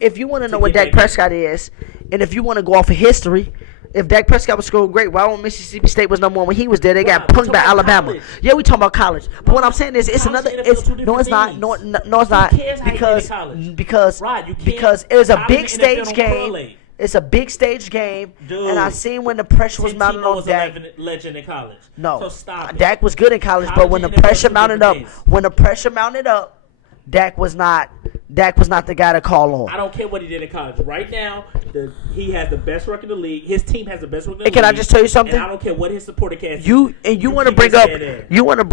if you want to know to what get Dak back in. Prescott is, and if you want to go off of history. If Dak Prescott was scoring great, why won't Mississippi State was number 1 when he was there? They got Right, we punked by talking about Alabama. college. Yeah, we talking about college. But what I'm saying is, it's College another. and NFL It's two no, it's not. different No, things. no, it's not. Who cares how you get in college? Because Right, you can't- because it was a college big and NFL stage don't game. correlate. It's a big stage game, Dude, and I seen when the pressure was Tim mounted Tebow on was Dak. a legend in college. No, So stop it. Dak was good in college, but College when the and NFL pressure two mounted up, different things. when the pressure mounted up, Dak was not the guy to call on. I don't care what he did in college. Right now, he has the best record in the league. His team has the best record in the And can I league. just tell you something? And I don't care what his supporting cast is. You want to keep bring his up head in. you want to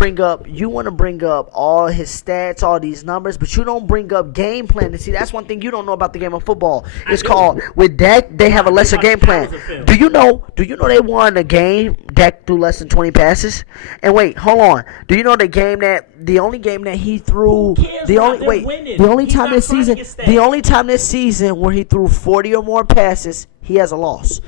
bring up all his stats, all these numbers, but you don't bring up game plan. And see, that's one thing you don't know about the game of football. It's do. called with Dak. They have a lesser watch game plan. hours of film. Do you know they won a game? Dak threw less than 20 passes. And wait, hold on. Do you know the only game that he threw? Who cares The about only them wait. winning? The only He's time not this trying to season. get stats. The only time this season where he threw 40 or more passes, he has a loss.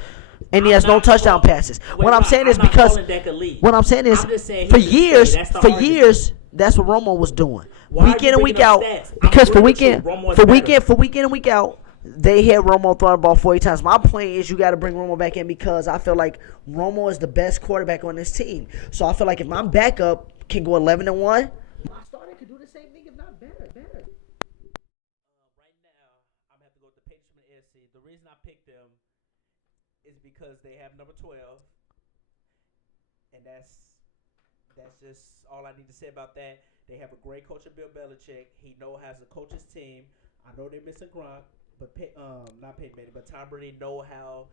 And he I'm has no not touchdown calling- passes. Wait, What I'm Rob, saying is I'm not because calling Dak elite. what I'm saying is I'm just saying for he can years, play. That's the argument. that's what Romo was doing. Why are Week you in and week bringing up out. stats? I'm Because for agreeing with you. weekend Romo is for better. weekend and week out, they had Romo throwing the ball 40 times. My point is you got to bring Romo back in because I feel like Romo is the best quarterback on this team. So I feel like if my backup can go 11-1, my starter could do the same thing if not better. Right now, I'm gonna have to go with the Patriots from the AFC. The reason I picked them is because they have number 12, and that's just all I need to say about that. They have a great coach, Bill Belichick. He knows how to coach his team. I know they're missing Gronk, but not Peyton Manning, but Tom Brady know how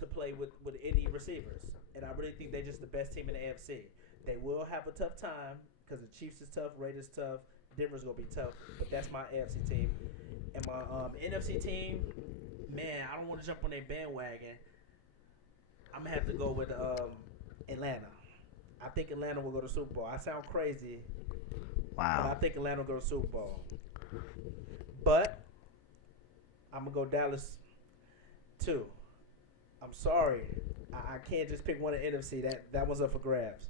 to play with any receivers, and I really think they're just the best team in the AFC. They will have a tough time because the Chiefs is tough, Raiders tough, Denver's gonna be tough, but that's my AFC team. And my NFC team, man, I don't want to jump on their bandwagon. I'm gonna have to go with Atlanta. I think Atlanta will go to Super Bowl. I sound crazy, but I Wow. think Atlanta will go to Super Bowl. But I'm gonna go Dallas too. I'm sorry, I can't just pick one in NFC. That was up for grabs.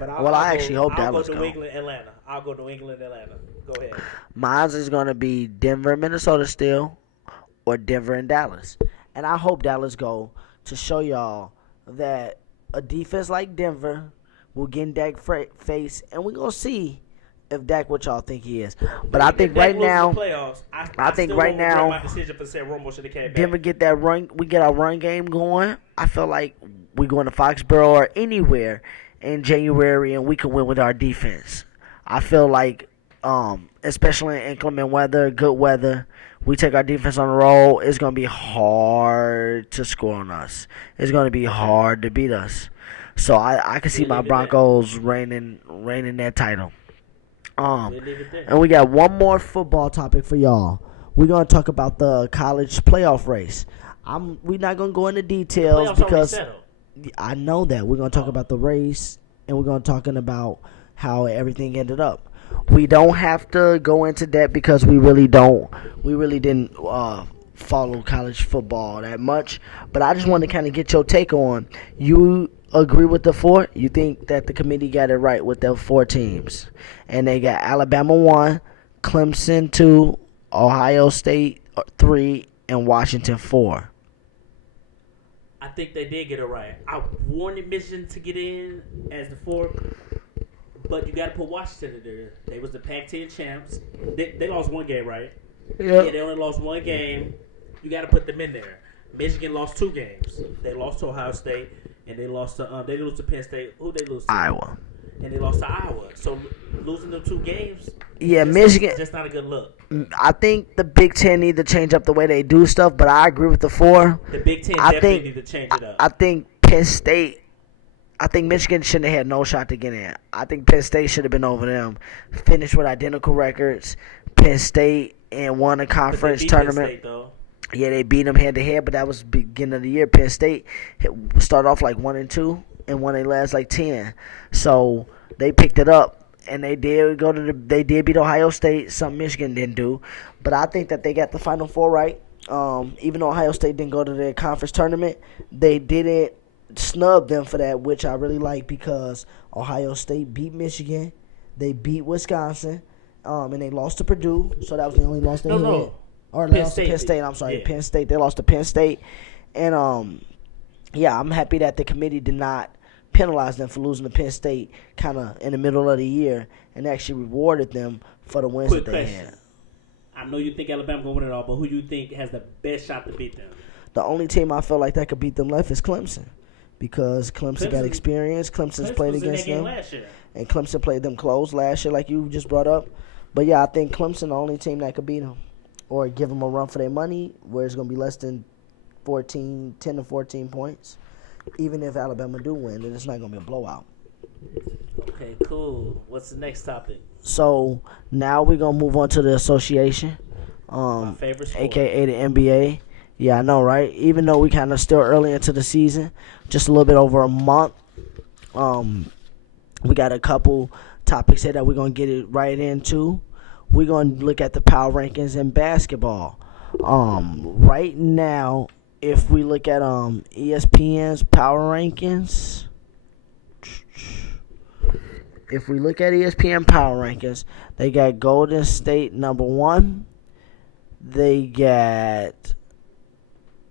But I actually hope I'll Dallas go go. New England, Atlanta. I'll go New England, Atlanta. Go ahead. Mine is going to be Denver, Minnesota still, or Denver and Dallas. And I hope Dallas go to show y'all that a defense like Denver will get in Dak's face, and we're going to see if Dak what y'all think he is. But I think right now, I think still right won't regret now, my decision for saying Romo should have came back. Denver get that run. We get our run game going. I feel like we going to Foxborough or anywhere in January, and we can win with our defense. I feel like, especially in inclement weather, good weather, we take our defense on the road, it's going to be hard to score on us. It's going to be hard to beat us. So I can see my Broncos reigning that title. And we got one more football topic for y'all. We're going to talk about the college playoff race. We're not going to go into details because I know that. We're going to talk about the race, and we're going to talk about how everything ended up. We don't have to go into that because we really didn't follow college football that much. But I just want to kind of get your take on, you agree with the 4? You think that the committee got it right with the 4 teams? And they got Alabama 1, Clemson 2, Ohio State 3, and Washington 4. I think they did get it right. I wanted Michigan to get in as the 4th, but you got to put Washington in there. They was the Pac-10 champs. They lost one game, right? Yep. Yeah, they only lost one game. You got to put them in there. Michigan lost 2 games. They lost to Ohio State, and they lost to they lose to Penn State. Who they lose to? Iowa. And they lost to Iowa. So losing them 2 games, Michigan. Just not a good look. I think the Big Ten need to change up the way they do stuff, but I agree with the 4. The Big Ten definitely need to change it up. I think Penn State. I think Michigan shouldn't have had no shot to get in. I think Penn State should have been over them. Finished with identical records. Penn State and won a conference tournament. Penn State, though. Yeah, they beat them head to head, but that was beginning of the year. Penn State started off like 1-2 and won their last like 10. So they picked it up, and they did beat Ohio State. Something Michigan didn't do, but I think that they got the Final Four right. Even though Ohio State didn't go to the conference tournament, they didn't snub them for that, which I really like because Ohio State beat Michigan, they beat Wisconsin, and they lost to Purdue. So that was the only loss they had. Or they lost to Penn State. I'm sorry, yeah. Penn State. They lost to Penn State, and I'm happy that the committee did not penalize them for losing to Penn State kind of in the middle of the year, and actually rewarded them for the wins that they had. I know you think Alabama gonna win it all, but who do you think has the best shot to beat them? The only team I feel like that could beat them left is Clemson, because Clemson got experience. Clemson's played against them, and Clemson played them close last year, like you just brought up. But yeah, I think Clemson the only team that could beat them, or give them a run for their money, where it's gonna be less than 10 to 14 points. Even if Alabama do win, then it's not gonna be a blowout. Okay, cool. What's the next topic? So now we're gonna move on to the association, my favorite sport, aka the NBA. Yeah, I know, right? Even though we kind of still early into the season, just a little bit over a month. We got a couple topics here that we're gonna get it right into. We're gonna look at the power rankings in basketball. Right now, if we look at ESPN's power rankings. If we look at ESPN power rankings, they got Golden State number 1. They got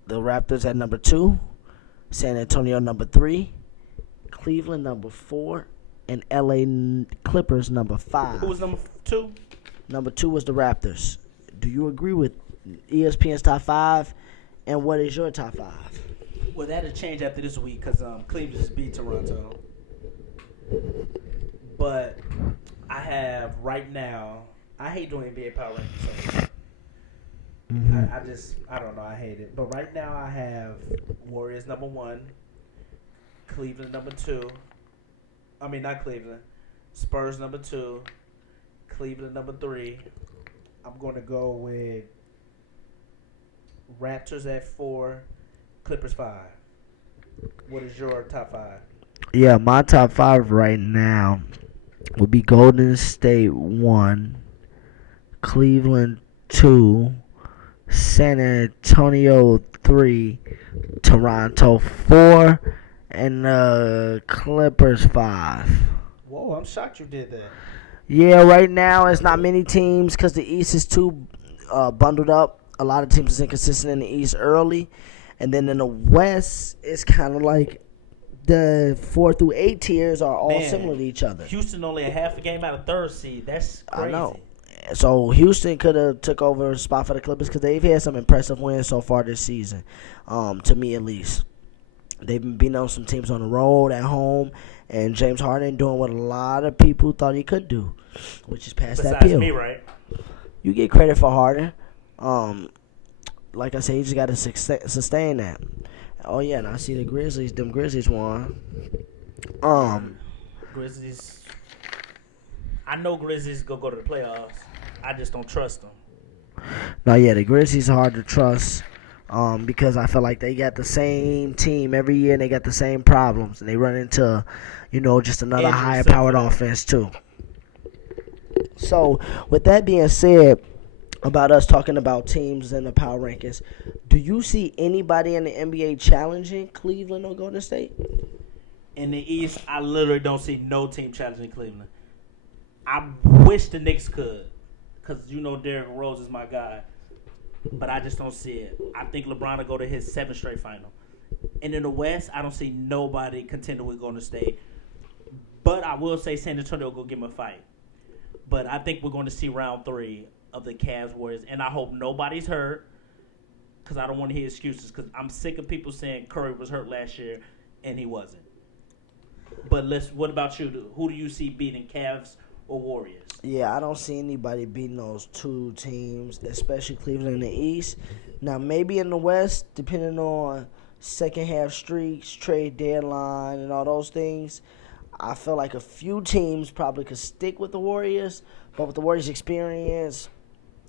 the Raptors at number 2. San Antonio number 3. Cleveland number 4. And LA Clippers number 5. Who was number 2? Number 2 was the Raptors. Do you agree with ESPN's top 5? And what is your top 5? Well, that'll change after this week because Cleveland just beat Toronto. But I have right now, I hate doing NBA power rankings. So I don't know, I hate it. But right now I have Warriors number 1, Cleveland number 2. I mean, not Cleveland. Spurs number 2, Cleveland number 3. I'm going to go with Raptors at 4, Clippers 5. What is your top 5? Yeah, my top 5 right now would be Golden State 1, Cleveland 2, San Antonio 3, Toronto 4, and Clippers 5. Whoa, I'm shocked you did that. Yeah, right now it's not many teams because the East is too bundled up. A lot of teams is inconsistent in the East early. And then in the West, it's kind of like the 4 through 8 tiers are all similar to each other. Houston only a half a game out of 3rd seed. That's crazy. I know. So Houston could have took over a spot for the Clippers because they've had some impressive wins so far this season, to me at least. They've been beating on some teams on the road, at home, and James Harden doing what a lot of people thought he could do, which is pass that Besides pill. me, right? You get credit for Harden. Like I said, you just got to sustain that. Oh yeah, and I see the Grizzlies. Them Grizzlies won. Grizzlies. I know Grizzlies go to the playoffs. I just don't trust them. No, yeah, the Grizzlies are hard to trust. Because I feel like they got the same team every year and they got the same problems. And they run into, just another Injury higher-powered sufferer. offense, too. So, with that being said, about us talking about teams and the power rankings, do you see anybody in the NBA challenging Cleveland or Golden State? In the East, I literally don't see no team challenging Cleveland. I wish the Knicks could, because Derrick Rose is my guy. But I just don't see it. I think LeBron will go to his 7th straight final. And in the West, I don't see nobody contending with Golden State. But I will say San Antonio will go give him a fight. But I think we're going to see round 3 of the Cavs Warriors. And I hope nobody's hurt, because I don't want to hear excuses. Because I'm sick of people saying Curry was hurt last year, and he wasn't. But what about you? Who do you see beating, Cavs or Warriors? Yeah, I don't see anybody beating those two teams, especially Cleveland in the East. Now, maybe in the West, depending on second half streaks, trade deadline, and all those things, I feel like a few teams probably could stick with the Warriors. But with the Warriors' experience,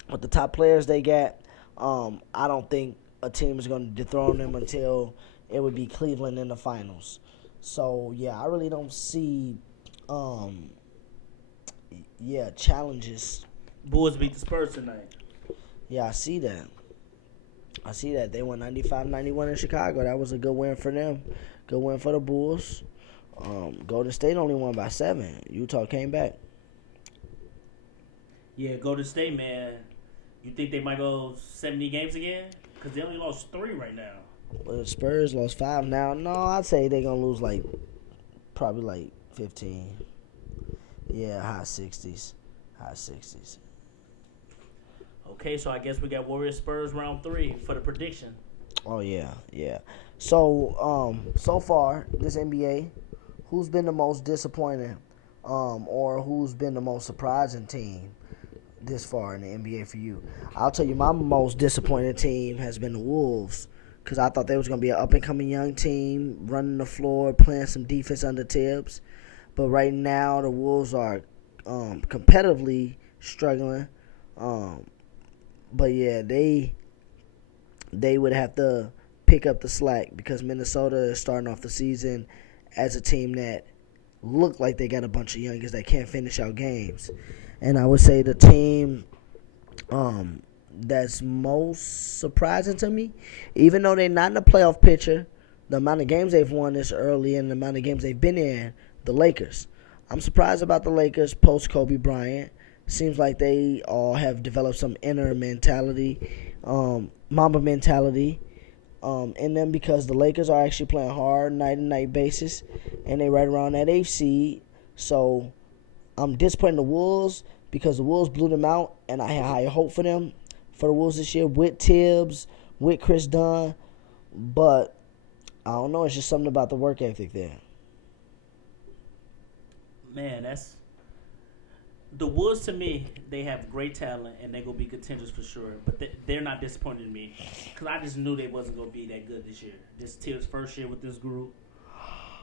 with the top players they got, I don't think a team is going to dethrone them until it would be Cleveland in the finals. So, yeah, I really don't see challenges. Bulls beat the Spurs tonight. Yeah, I see that. They won 95-91 in Chicago. That was a good win for them. Good win for the Bulls. Golden State only won by 7. Utah came back. Yeah, Golden State, man. You think they might go 70 games again? Because they only lost 3 right now. But the Spurs lost 5 now. No, I'd say they're going to lose probably 15. Yeah, high 60s. Okay, so I guess we got Warriors Spurs round 3 for the prediction. Oh, yeah. So, so far, this NBA, who's been the most disappointing or who's been the most surprising team this far in the NBA for you? I'll tell you, my most disappointing team has been the Wolves, because I thought they was going to be an up-and-coming young team, running the floor, playing some defense under Tibbs. But right now, the Wolves are competitively struggling. But, yeah, they would have to pick up the slack, because Minnesota is starting off the season as a team that look like they got a bunch of youngins that can't finish out games. And I would say the team that's most surprising to me, even though they're not in the playoff picture, the amount of games they've won this early and the amount of games they've been in, the Lakers. I'm surprised about the Lakers post Kobe Bryant. Seems like they all have developed some inner mentality, Mamba mentality in them, because the Lakers are actually playing hard night-to-night basis, and they right around that 8th seed. So I'm disappointed in the Wolves, because the Wolves blew them out, and I had higher hope for them, for the Wolves this year, with Tibbs, with Chris Dunn. But I don't know, it's just something about the work ethic there. Man, that's the Wolves. To me, they have great talent and they're gonna be contenders for sure. But they're not disappointed in me, because I just knew they wasn't gonna be that good this year. This Tibbs' first year with this group.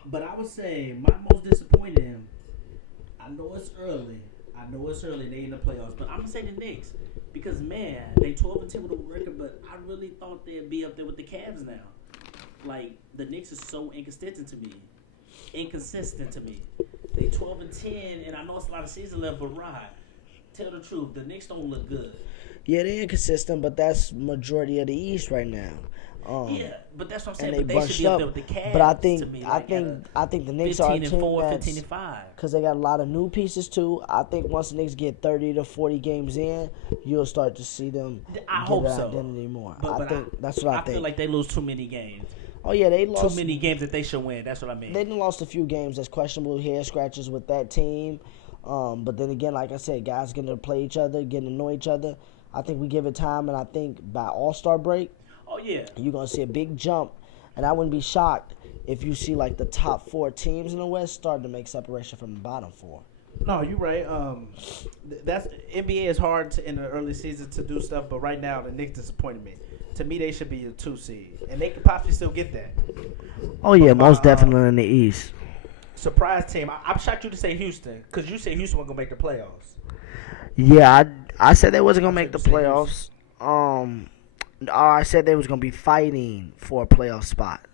But I would say my most disappointing. I know it's early. They in the playoffs, but I'm gonna say the Knicks, because man, they 12-10 with a record, but I really thought they'd be up there with the Cavs now. Like, the Knicks is so inconsistent to me. They 12-10, and I know it's a lot of season left, but Rod, tell the truth, the Knicks don't look good. Yeah, they're inconsistent, but that's majority of the East right now. Yeah, but that's what I'm saying. And But they they should be bunched up there up. with the Cavs. But I to me, think the Knicks are a 15 team and 4, that's, 15 and 5. because they got a lot of new pieces too. I think once the Knicks get 30 to 40 games in, you'll start to see them I get hope an so. identity more. But I think that's what I think. feel like they lose too many games. Oh yeah, they lost Too many games that they should win. That's what I mean. They done lost a few games that's questionable head scratches with that team. But then again, like I said, guys getting to play each other, getting to know each other. I think we give it time, and I think by All-Star break, Oh yeah. you're gonna see a big jump. And I wouldn't be shocked if you see like the top 4 teams in the West starting to make separation from the bottom 4. No, you're right. That's NBA is hard in the early season to do stuff, but right now the Knicks disappointed me. To me, they should be a 2 seed, and they could possibly still get that. Oh yeah, most definitely in the East. Surprise team. I'm shocked you to say Houston, because you said Houston wasn't gonna make the playoffs. Yeah, I said they wasn't gonna I make the said you said playoffs. I said they was gonna be fighting for a playoff spot.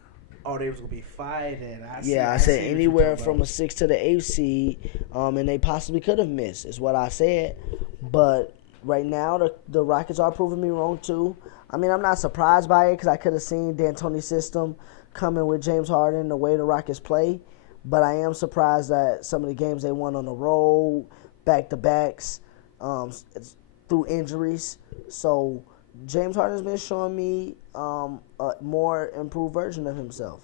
Oh, they was gonna be fighting. I see said what you're anywhere talking from about. a 6 to the 8 seed, and they possibly could have missed. Is what I said. But right now, the Rockets are proving me wrong too. I mean, I'm not surprised by it because I could have seen D'Antoni's system coming with James Harden, the way the Rockets play. But I am surprised that some of the games they won on the road, back-to-backs, through injuries. So James Harden's been showing me a more improved version of himself.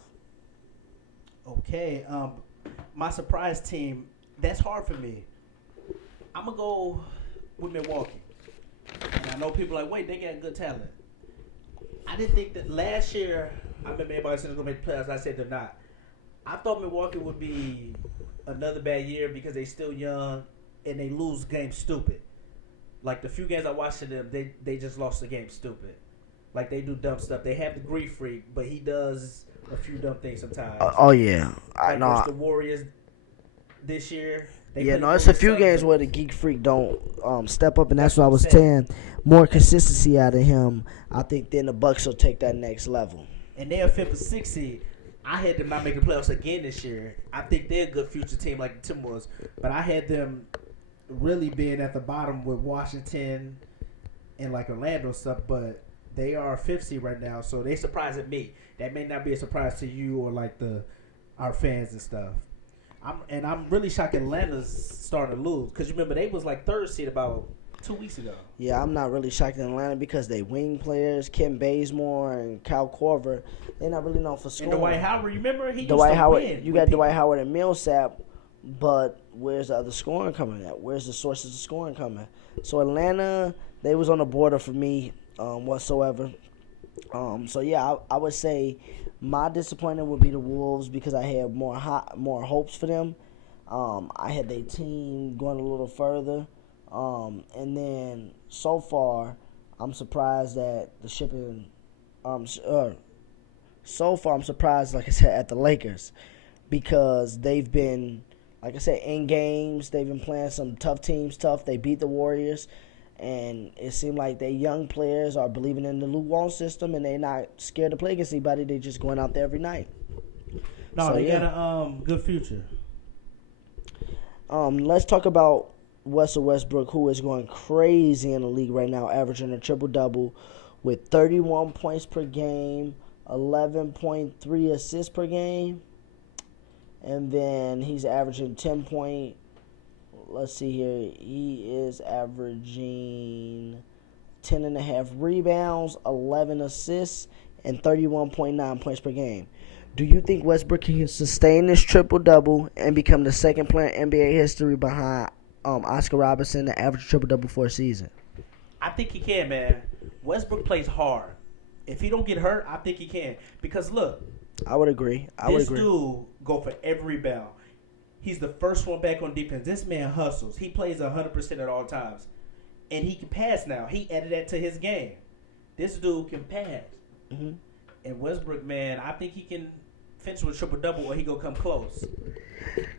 Okay, my surprise team. That's hard for me. I'm gonna go with Milwaukee. And I know people are like, wait, they got good talent. I didn't think that last year. I remember everybody said they're gonna make the playoffs. I said they're not. I thought Milwaukee would be another bad year because they still young and they lose games stupid. Like the few games I watched of them, they just lost the game stupid. Like they do dumb stuff. They have the grief freak, but he does a few dumb things sometimes. Oh yeah, like versus the Warriors this year. It's a few games where the geek freak don't step up, and that's what I was saying. More consistency out of him. I think then the Bucks will take that next level. And they're 5th or 6th seed. I had them not making the playoffs again this year. I think they're a good future team like the Timberwolves, but I had them really being at the bottom with Washington and like Orlando stuff. But they are 5th seed right now, so they surprising me. That may not be a surprise to you or like our fans and stuff. I'm really shocked Atlanta's starting to lose because you remember they was like 3rd seed about 2 weeks ago. Yeah, I'm not really shocked in Atlanta because they wing players, Kim Bazemore and Kyle Korver, they're not really known for scoring. And Dwight Howard, remember he Dwight used to Howard, win. you got Dwight Howard and Millsap, but where's the other scoring coming at? Where's the sources of scoring coming? So Atlanta, they was on the border for me whatsoever. So yeah, I would say my disappointment would be the Wolves because I had more hopes for them. I had their team going a little further. And then so far, I'm surprised that the shipping. So far, I'm surprised, like I said, at the Lakers because they've been, like I said, in games. They've been playing some tough teams. They beat the Warriors, and it seemed like their young players are believing in the Luke Walton system, and they're not scared to play against anybody. They're just going out there every night. No, so, they got a good future. Let's talk about Russell Westbrook, who is going crazy in the league right now, averaging a triple-double with 31 points per game, 11.3 assists per game, and then he's averaging 10 point. Let's see here. He is averaging 10.5 rebounds, 11 assists, and 31.9 points per game. Do you think Westbrook can sustain this triple-double and become the second player in NBA history behind Oscar Robertson to average triple-double for a season? I think he can, man. Westbrook plays hard. If he don't get hurt, I think he can. Because, look. I would agree. This dude go for every rebound. He's the first one back on defense. This man hustles. He plays 100% at all times. And he can pass now. He added that to his game. This dude can pass. Mm-hmm. And Westbrook, man, I think he can finish with a triple-double or he gonna come close.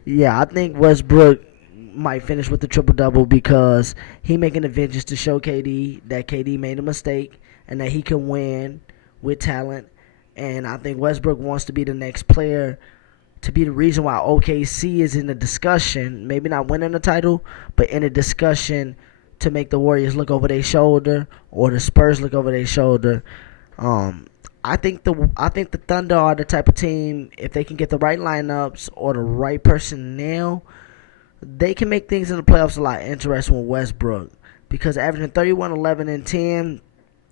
Yeah, I think Westbrook might finish with the triple-double because he making the vengeance to show KD that KD made a mistake and that he can win with talent. And I think Westbrook wants to be the next player to be the reason why OKC is in the discussion, maybe not winning the title, but in a discussion to make the Warriors look over their shoulder or the Spurs look over their shoulder. I think the Thunder are the type of team, if they can get the right lineups or the right personnel, they can make things in the playoffs a lot interesting with Westbrook because averaging 31, 11, and 10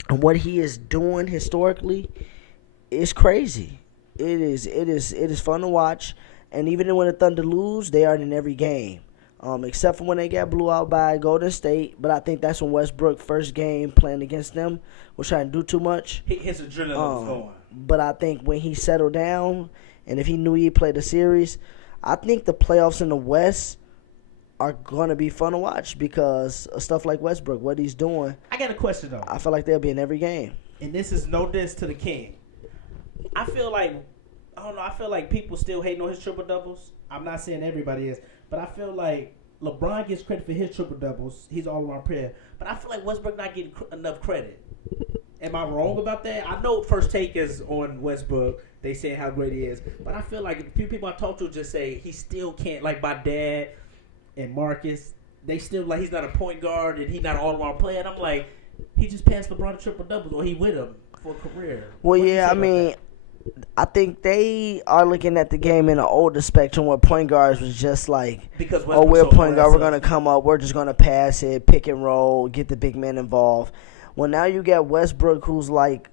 and what he is doing historically is crazy. It is fun to watch, and even when the Thunder lose, they are in every game, except for when they got blew out by Golden State. But I think that's when Westbrook first game playing against them was trying to do too much. His adrenaline was going. But I think when he settled down and if he knew he'd play the series, I think the playoffs in the West are going to be fun to watch because of stuff like Westbrook, what he's doing. I got a question, though. I feel like they'll be in every game. And this is no diss to the King. I feel like, I don't know, I feel like people still hating on his triple-doubles. I'm not saying everybody is, but I feel like LeBron gets credit for his triple-doubles. He's all-around player. But I feel like Westbrook not getting enough credit. Am I wrong about that? I know First Take is on Westbrook. They saying how great he is. But I feel like a few people I talk to just say he still can't. Like my dad and Marcus, they still like he's not a point guard and he's not an all-around player. And I'm like, he just passed LeBron a triple-double or he with him for a career. Well, What do you yeah, say I about mean, that? I think they are looking at the game in an older spectrum where point guards was just like, Because oh, we're a Westbrook's so point guard, we're aggressive. going to come up, we're just going to pass it, pick and roll, get the big man involved. Well, now you got Westbrook who's like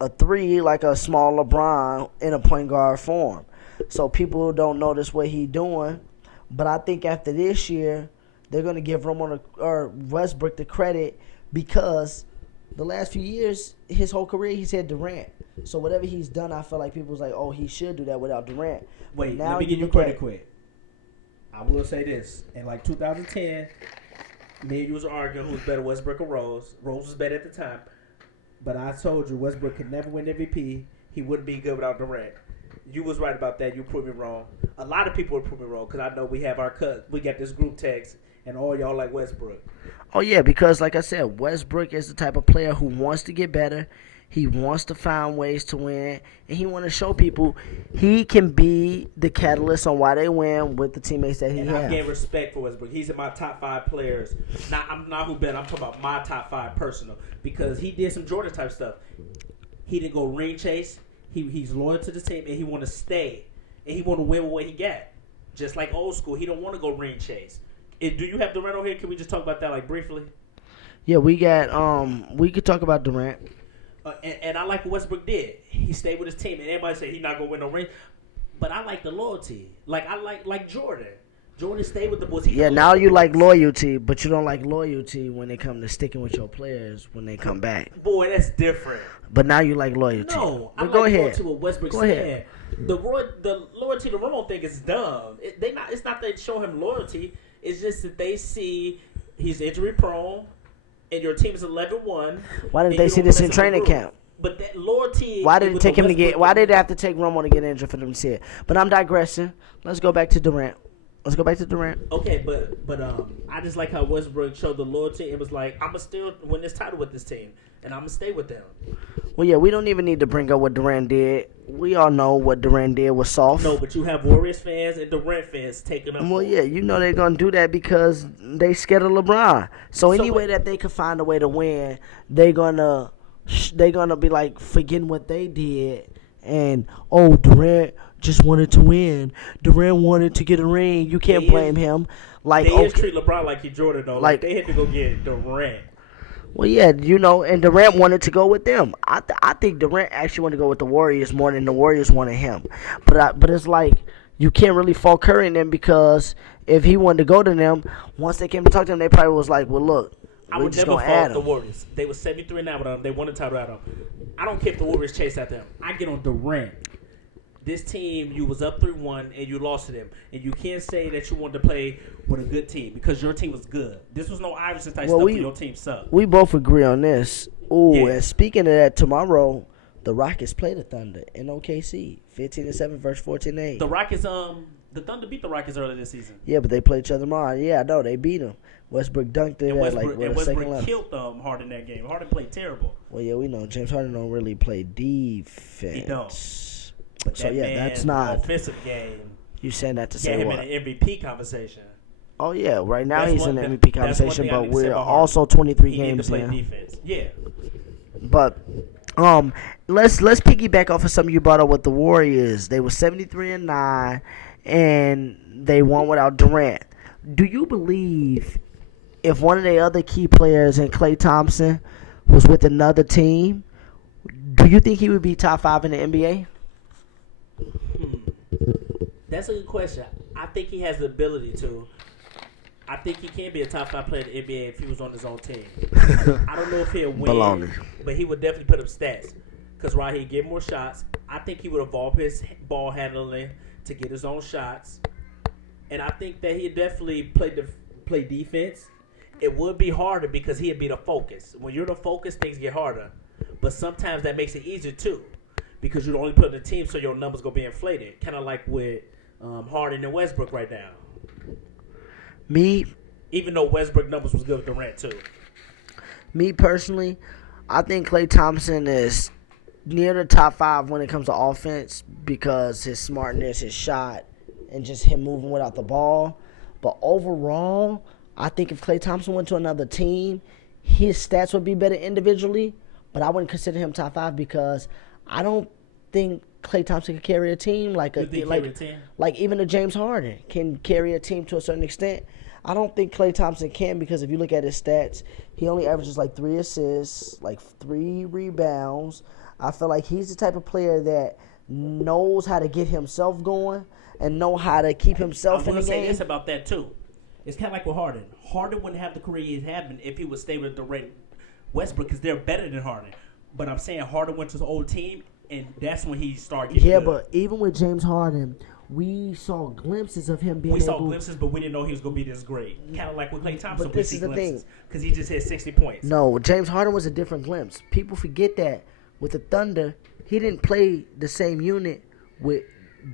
a 3, like a small LeBron in a point guard form. So people don't notice what he's doing. But I think after this year, they're going to give Westbrook the credit because the last few years, his whole career, he's had Durant. So whatever he's done, I feel like people's like, oh, he should do that without Durant. Wait, Now let me you give you look credit at- quick. I will say this. In like 2010, me and you was arguing who's better, Westbrook or Rose. Rose was better at the time. But I told you Westbrook could never win MVP. He wouldn't be good without Durant. You was right about that. You proved me wrong. A lot of people would prove me wrong because I know we have our cut. We got this group text, and all y'all like Westbrook. Oh, yeah, because like I said, Westbrook is the type of player who wants to get better. He wants to find ways to win, and he wants to show people he can be the catalyst on why they win with the teammates that he And I has. gain respect for Westbrook. He's in my top 5 players. I'm not who bet. I'm talking about my top 5 personal because he did some Jordan type stuff. He didn't go ring chase. He's loyal to the team and he want to stay and he want to win with what he got. Just like old school, he don't want to go ring chase. Do you have Durant on here? Can we just talk about that like briefly? Yeah, we got we could talk about Durant. And I like what Westbrook did. He stayed with his team, and everybody said he's not gonna win no ring. But I like the loyalty. Like I like Jordan. Jordan stayed with the Bulls. Yeah, now you like loyalty, but you don't like loyalty when it comes to sticking with your players when they come back. Boy, that's different. But now you like loyalty. No, I but like go ahead. loyalty with Westbrook. Go ahead. The loyalty to Romo thing is dumb. It's not they show him loyalty. It's just that they see he's injury prone, and your team is 11-1. Why didn't and they you see don't this mess in up the training group. camp? But that loyalty. Why did it with take the him to get? Westbrook- Why did it have to take Romo to get injured for them to see it? But I'm digressing. Let's go back to Durant. Okay, but I just like how Westbrook showed the loyalty. It was like I'm gonna still win this title with this team, and I'm gonna stay with them. Well, yeah, we don't even need to bring up what Durant did. We all know what Durant did was soft. No, but you have Warriors fans and Durant fans taking up. Well, yeah, you know they're gonna do that because they scared of LeBron. So any way wait- that they could find a way to win, they gonna be like forgetting what they did and Durant just wanted to win. Durant wanted to get a ring. You can't They blame him. Like They is okay, treat LeBron like he Jordan though. Like they had to go get Durant. well, yeah, you know, and Durant wanted to go with them. I think Durant actually wanted to go with the Warriors more than the Warriors wanted him. But it's like you can't really fault Curry in them because if he wanted to go to them, once they came to talk to him, they probably was like, well, look, I we're would just never gonna add fault the him. Warriors. They were 73 now with them. They won the title out of them. I don't care if the Warriors chase after them. I get on Durant. This team, you was up 3-1 and you lost to them, and you can't say that you wanted to play with a good team because your team was good. This was no Iverson type Well, stuff. we- Where your team sucked. We both agree on this. Ooh, Yeah. and speaking of that, tomorrow the Rockets play the Thunder in OKC, 15-7 versus 14-8. The Rockets, the Thunder beat the Rockets earlier this season. Yeah, but they play each other tomorrow. Yeah, I know they beat them. Westbrook dunked it And at like Westbrook, what, a second left. killed Harden that game. Harden played terrible. Well, yeah, we know James Harden don't really play defense. He don't. But So that yeah, man, that's not. offensive game. You saying that to Get say him what? in an MVP conversation. Oh yeah, right now That's he's one in the thing- MVP that's one conversation, thing I but need to say we're about Harden. also 23 He need to games play in. defense. Yeah. But let's piggyback off of something you brought up with the Warriors. They were 73-9, and they won without Durant. Do you believe if one of the other key players in Klay Thompson was with another team, do you think he would be top 5 in the NBA? That's a good question. I think he has the ability to. I think he can be a top 5 player in the NBA if he was on his own team. I don't know if he'll win, Baloney. but he would definitely put up stats. Because he'd get more shots. I think he would evolve his ball handling to get his own shots, and I think that he'd definitely play defense. It would be harder because he'd be the focus. When you're the focus, things get harder, but sometimes that makes it easier too, because you only put in the team, so your numbers gonna be inflated. Kind of like with Harden and Westbrook right now. Me Even though Westbrook numbers was good with Durant too. Me personally, I think Klay Thompson is near the top 5 when it comes to offense because his smartness, his shot, and just him moving without the ball. But overall, I think if Klay Thompson went to another team, his stats would be better individually, but I wouldn't consider him top 5 because I don't think Klay Thompson can carry a team like even a James Harden can carry a team to a certain extent. I don't think Klay Thompson can because if you look at his stats, he only averages like 3 assists, like 3 rebounds. I feel like he's the type of player that knows how to get himself going and know how to keep himself in the game. I was going to say this about that too. It's kind of like with Harden. Harden wouldn't have the career he's having if he would stay with Durant, Westbrook, because they're better than Harden. But I'm saying Harden went to his old team, and that's when he started getting good. But even with James Harden, we saw glimpses of him being We saw glimpses, but we didn't know he was going to be this great. Kind of like with Klay Thompson, But this we is see the glimpses thing. because he just hit 60 points. No, James Harden was a different glimpse. People forget that with the Thunder, he didn't play the same unit with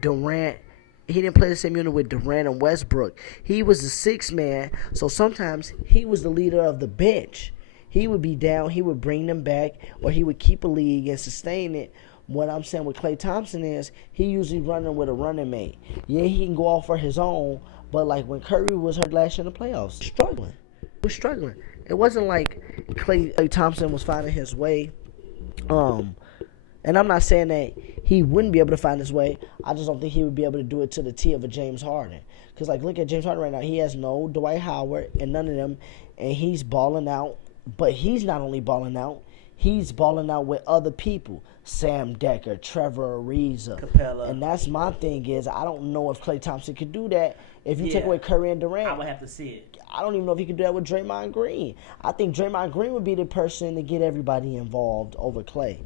Durant. He didn't play the same unit with Durant and Westbrook. He was the 6th man, so sometimes he was the leader of the bench. He would be down, he would bring them back, or he would keep a lead and sustain it. What I'm saying with Klay Thompson is he usually running with a running mate. Yeah, he can go off for his own, but like when Curry was hurt last year in the playoffs, he was struggling. It wasn't like Klay Thompson was finding his way. And I'm not saying that he wouldn't be able to find his way. I just don't think he would be able to do it to the T of a James Harden. Because, like, look at James Harden right now. He has no Dwight Howard and none of them, and he's balling out. But he's not only balling out, he's balling out with other people. Sam Decker, Trevor Ariza. Capella. And that's my thing is I don't know if Klay Thompson could do that if you take away Curry and Durant. I would have to see it. I don't even know if he could do that with Draymond Green. I think Draymond Green would be the person to get everybody involved over Klay.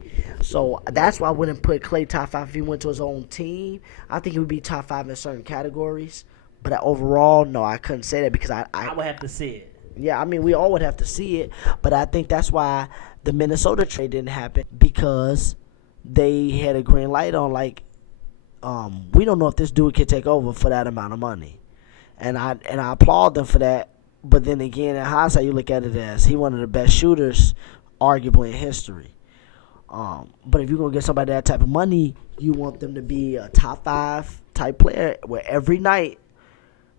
So that's why I wouldn't put Klay top 5 if he went to his own team. I think he would be top 5 in certain categories. But overall, no, I couldn't say that because I would have to see it. Yeah, I mean, we all would have to see it. But I think that's why the Minnesota trade didn't happen because they had a green light on, like, we don't know if this dude can take over for that amount of money. And I applaud them for that. But then again, in hindsight, you look at it as he one of the best shooters, arguably in history. But if you're going to get somebody that type of money, you want them to be a top 5 type player where every night,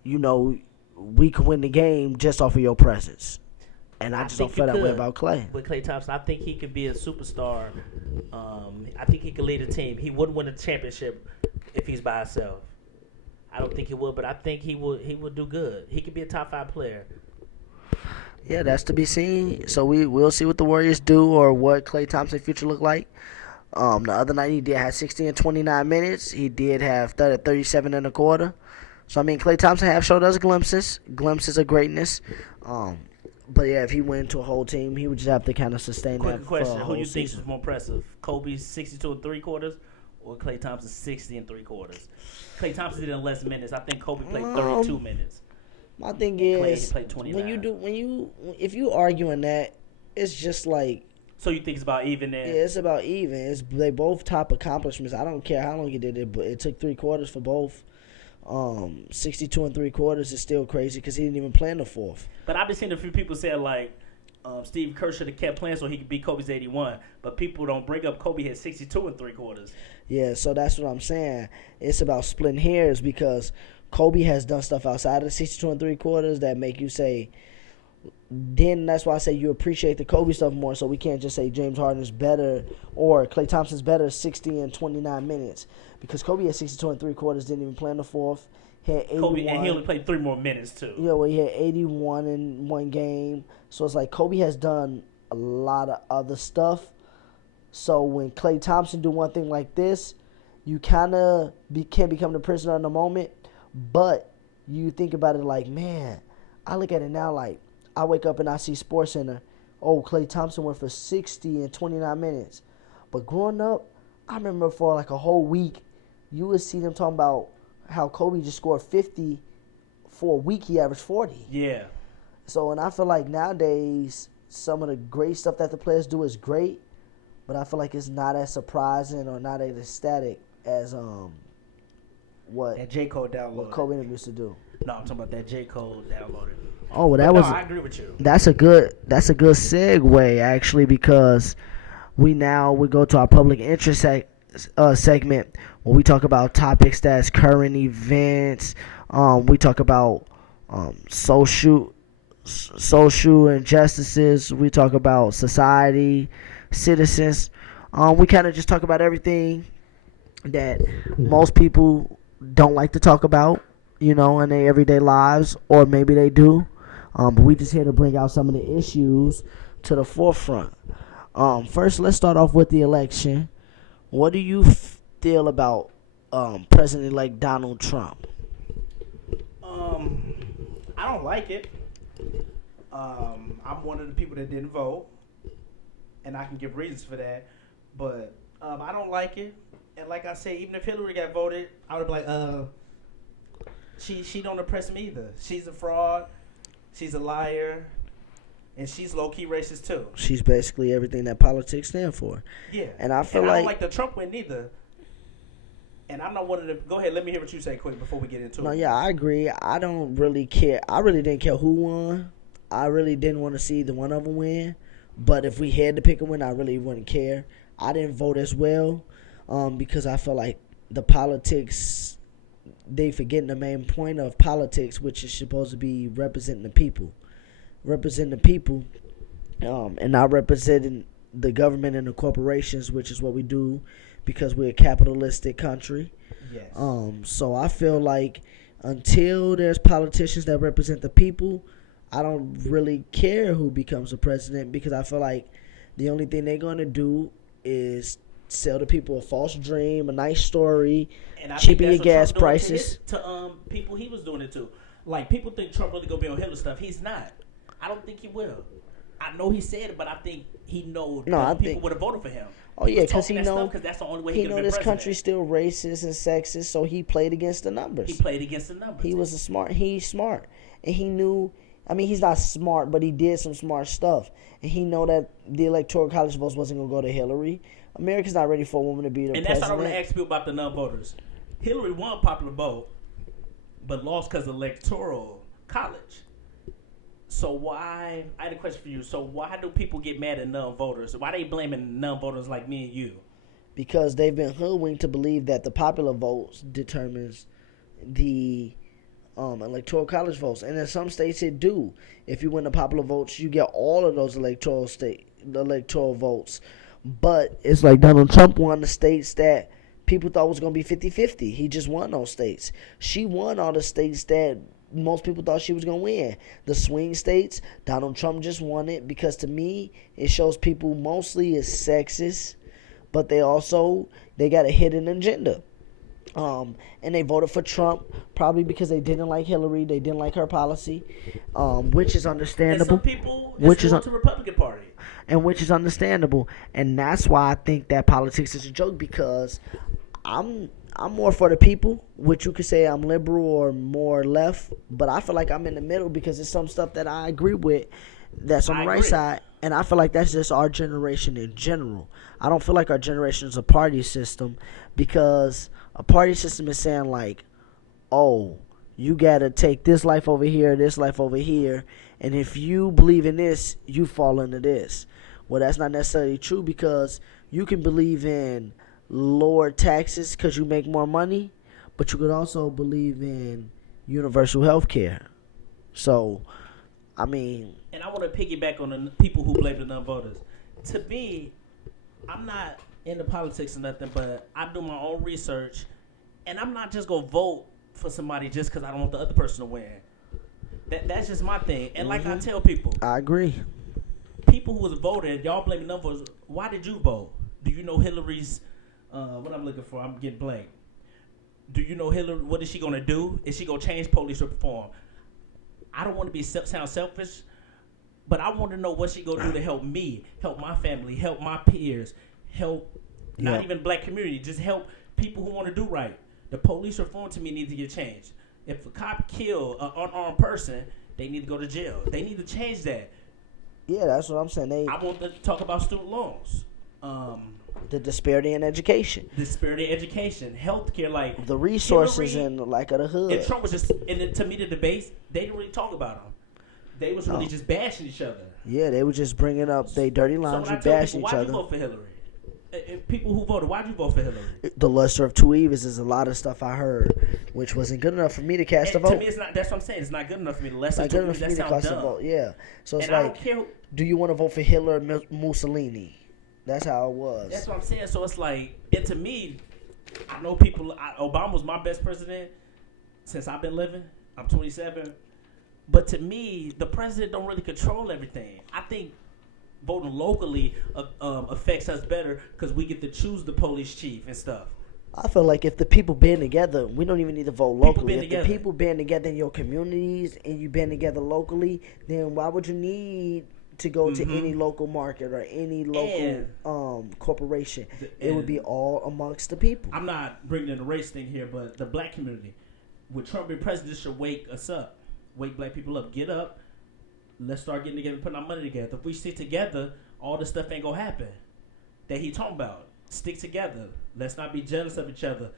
you know, we can win the game just off of your presence. And I just don't feel that way about Klay. With Klay Thompson, I think he could be a superstar. I think he could lead a team. He wouldn't win a championship if he's by himself. I don't think he would, but I think he would do good. He could be a top 5 player. Yeah, that's to be seen. So we'll see what the Warriors do or what Klay Thompson's future look like. The other night he did have 60 and 29 minutes. He did have 37 and a quarter. So I mean, Klay Thompson have showed us glimpses of greatness. But yeah, if he went to a whole team, he would just have to kind of sustain that. Quick question: Who you think season. is more impressive, Kobe's 62 and 3/4 or Klay Thompson's 60 and 3/4? Klay Thompson did in less minutes. I think Kobe played 32 minutes. My thing Klay is, played 29. if you arguing that, it's just like. So you think it's about even then? Yeah, it's about even. They both top accomplishments. I don't care how long he did it, but it took 3 quarters for both. 62 and 3/4 is still crazy because he didn't even play in the fourth. But I've been seeing a few people say like Steve Kerr should have kept playing so he could beat Kobe's 81. But people don't bring up Kobe had 62 and 3/4. Yeah, so that's what I'm saying. It's about splitting hairs because Kobe has done stuff outside of 62 and 3/4 that make you say. Then that's why I say you appreciate the Kobe stuff more. So we can't just say James Harden is better or Klay Thompson's better 60 and 29 minutes because Kobe had 62 and 3/4 didn't even play in the fourth. He had 81. Kobe and he only played 3 more minutes too. Yeah, well, he had 81 in one game. So it's like Kobe has done a lot of other stuff. So when Klay Thompson do one thing like this, you kind of can become the prisoner in the moment. But you think about it like, man, I look at it now like I wake up and I see SportsCenter. Oh, Klay Thompson went for 60 and 29 minutes. But growing up, I remember for like a whole week, you would see them talking about how Kobe just scored 50 for a week. He averaged 40. Yeah. So, and I feel like nowadays some of the great stuff that the players do is great, but I feel like it's not as surprising or not as ecstatic as what That J. Cole download. Kobe and them used to do. No, I'm talking about that J. Cole downloaded. Oh, well, But that no, was I agree with you. that's a good segue actually, because we go to our public interest segment where we talk about topics that's current events. We talk about social injustices. We talk about society, citizens. We kind of just talk about everything that most people don't like to talk about, in their everyday lives, or maybe they do. But we just here to bring out some of the issues to the forefront. First, let's start off with the election. What do you feel about President-elect Donald Trump? I don't like it. I'm one of the people that didn't vote, and I can give reasons for that. But I don't like it. And like I said, even if Hillary got voted, I would be like, she don't impress me either. She's a fraud. She's a liar. And she's low-key racist, too. She's basically everything that politics stand for. Yeah. And I feel I like... don't like the Trump win either. And I'm not one of the... Go ahead, let me hear what you say quick before we get into it. No, yeah, I agree. I don't really care. I really didn't care who won. I really didn't want to see either one of them win. But if we had to pick a winner, I really wouldn't care. I didn't vote as well because I feel like the politics... They forgetting the main point of politics, which is supposed to be representing the people. Representing the people and not representing the government and the corporations, which is what we do because we're a capitalistic country. Yes. So I feel like until there's politicians that represent the people, I don't really care who becomes the president, because I feel like the only thing they're going to do is sell the people a false dream, a nice story, cheapen your gas prices. To people he was doing it to. Like, people think Trump really going to be on Hitler stuff. He's not. I don't think he will. I know he said it, but I think he knows people would have voted for him. Oh yeah, because he know that's the only way he could have been this president. country's still racist and sexist, so he played against the numbers. He played against the numbers. He's smart, and he knew. I mean, he's not smart, but he did some smart stuff, and he know that the electoral college votes wasn't gonna go to Hillary. America's not ready for a woman to be the president. And that's what I want to ask people about the non-voters. Hillary won popular vote, but lost because of electoral college. So why? I had a question for you. So why do people get mad at non-voters? Why they blaming non-voters like me and you? Because they've been hoodwinked to believe that the popular votes determines the electoral college votes, and in some states it do. If you win the popular votes, you get all of those electoral votes. But it's like Donald Trump won the states that people thought was going to be 50-50. He just won those states. She won all the states that most people thought she was going to win. The swing states, Donald Trump just won it because, to me, it shows people mostly is sexist, but they got a hidden agenda. And they voted for Trump probably because they didn't like Hillary. They didn't like her policy, which is understandable. And some people to the Republican Party. And which is understandable. And that's why I think that politics is a joke, because I'm more for the people, which you could say I'm liberal or more left, but I feel like I'm in the middle because there's some stuff that I agree with that's on the right side, and I feel like that's just our generation in general. I don't feel like our generation is a party system, because a party system is saying like, oh, you gotta take this life over here, and if you believe in this, you fall into this. Well, that's not necessarily true, because you can believe in lower taxes because you make more money, but you could also believe in universal health care. So, I mean... And I want to piggyback on the people who blame the non-voters. To me, I'm not into politics or nothing, but I do my own research, and I'm not just going to vote for somebody just because I don't want the other person to win. That's just my thing. And like I tell people... I agree. People who was voted, y'all blaming non-voters, why did you vote? Do you know Hillary's... what I'm looking for, I'm getting blank. Do you know Hillary? What is she going to do? Is she going to change police reform? I don't want to sound selfish, but I want to know what she going to do to help me, help my family, help my peers, help Not Yeah. even black community. Just help people who want to do right. The police reform to me needs to get changed. If a cop kill an unarmed person, they need to go to jail. They need to change that. Yeah, that's what I'm saying. I want to talk about student loans. The disparity in education, Disparity in education, healthcare, like the resources Hillary in like of the hood. and Trump was just, and then, to me, the debates, they didn't really talk about them. They was really No. just bashing each other. Yeah, they were just bringing up they dirty So when laundry, I tell bashing people, each why'd other. you vote for Hillary? People who voted, why'd you vote for Hillary? The lesser of two evils is a lot of stuff I heard, which wasn't good enough for me to cast a And to vote. me, it's not. That's what I'm saying. It's not good enough for me. The lesser Not two good enough evils, for me that to sounds cast a dumb. vote. Yeah, so it's And I don't like, care. do you want to vote for Hitler or Mussolini? That's how it was. That's what I'm saying. So it's like, and to me, I know people. Obama was my best president since I've been living. I'm 27, but to me, the president don't really control everything. I think voting locally affects us better because we get to choose the police chief and stuff. I feel like if the people band together, we don't even need to vote People locally. band If together. the people band together in your communities and you band together locally, then why would you need to go to any local market or any local corporation? It would be all amongst the people. I'm not bringing in the race thing here, but the black community, with Trump being president, should wake us up, wake black people up, get up. Let's start getting together, putting our money together. If we stick together, all this stuff ain't gonna happen that he talking about. Stick together. Let's not be jealous of each other.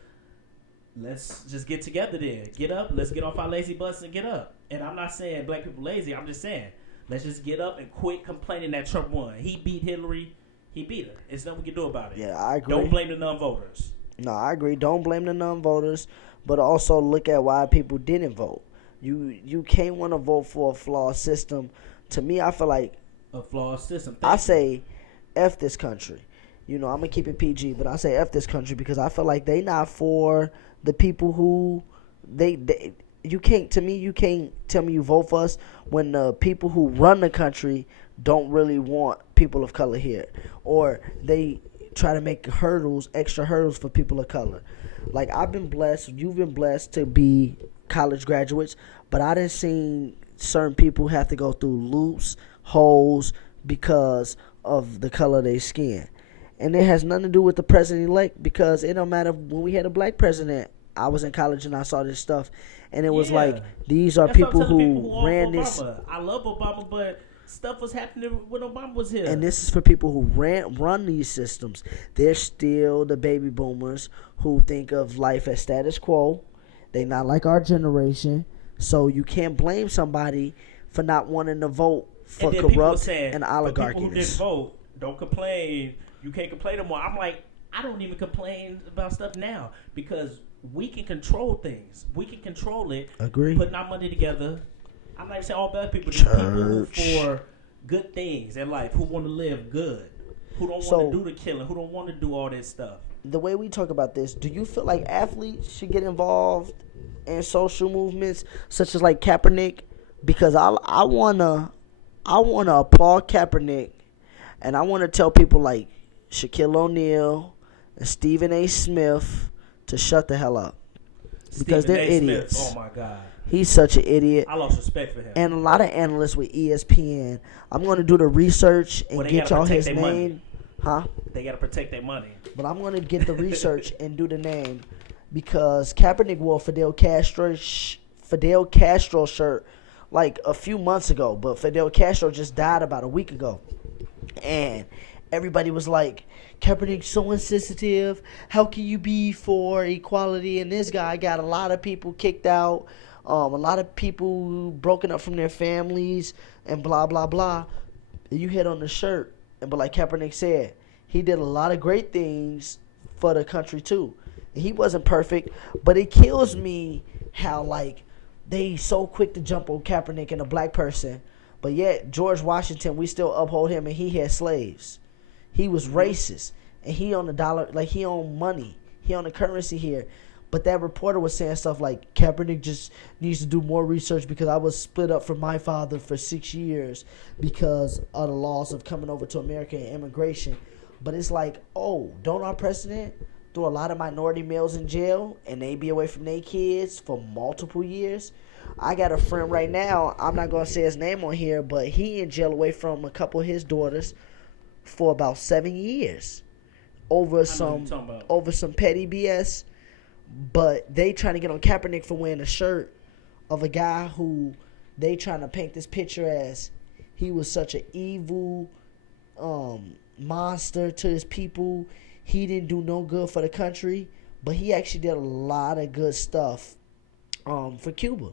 Let's just get together there. Get up. Let's get off our lazy butts and get up. And I'm not saying black people lazy. I'm just saying let's just get up and quit complaining that Trump won. He beat Hillary. He beat her. There's nothing we can do about it. Yeah, I agree. Don't blame the non-voters. No, I agree. Don't blame the non-voters, but also look at why people didn't vote. You can't want to vote for a flawed system. To me, I feel like A flawed system. I say F this country. I'm going to keep it PG, but I say F this country because I feel like they not for the people who you can't tell me you vote for us when the people who run the country don't really want people of color here, or they try to make extra hurdles for people of color. Like, I've been blessed, you've been blessed to be college graduates, but I done seen certain people have to go through loops, holes, because of the color of their skin. And it has nothing to do with the president-elect, because it don't matter. When we had a black president, I was in college and I saw this stuff, and it was like, these are That's what I'm people telling who ran love this. Obama. I love Obama, but stuff was happening when Obama was here. And this is for people who run these systems. They're still the baby boomers who think of life as status quo. They not like our generation. So you can't blame somebody for not wanting to vote for and then people were corrupt saying, and but people who didn't oligarchy. vote, don't complain. You can't complain no more. I'm like, I don't even complain about stuff now because we can control things. We can control it. Agree. Putting our money together. I'm not even saying all bad people. There's people who for good things in life, who want to live good, who don't want to do the killing, who don't want to do all this stuff. The way we talk about this, do you feel like athletes should get involved in social movements such as like Kaepernick? Because I wanna applaud Kaepernick, and I wanna tell people like Shaquille O'Neal and Stephen A. Smith to shut the hell up because Stephen they're A. idiots. Smith, oh my God, He's such an idiot. I lost respect for him. And a lot of analysts with ESPN. I'm gonna do the research and Well, they get gotta y'all protect his their name, money. huh? They gotta protect their money. But I'm going to get the research and do the name because Kaepernick wore Fidel Castro shirt like a few months ago, but Fidel Castro just died about a week ago. And everybody was like, Kaepernick's so insensitive. How can you be for equality? And this guy got a lot of people kicked out, a lot of people broken up from their families, and blah, blah, blah. And you hit on the shirt, but like Kaepernick said, he did a lot of great things for the country too. He wasn't perfect, but it kills me how like they so quick to jump on Kaepernick and a black person, but yet George Washington, we still uphold him, and he had slaves. He was racist, and he on the dollar, like he on money, he on the currency here. But that reporter was saying stuff like Kaepernick just needs to do more research because I was split up from my father for 6 years because of the laws of coming over to America and immigration. But it's like, oh, don't our president throw a lot of minority males in jail and they be away from their kids for multiple years? I got a friend right now, I'm not going to say his name on here, but he in jail away from a couple of his daughters for about 7 years. over I know some what you're talking about. over some petty BS, but they trying to get on Kaepernick for wearing a shirt of a guy who they trying to paint this picture as he was such an evil monster to his people. He didn't do no good for the country, but he actually did a lot of good stuff for Cuba.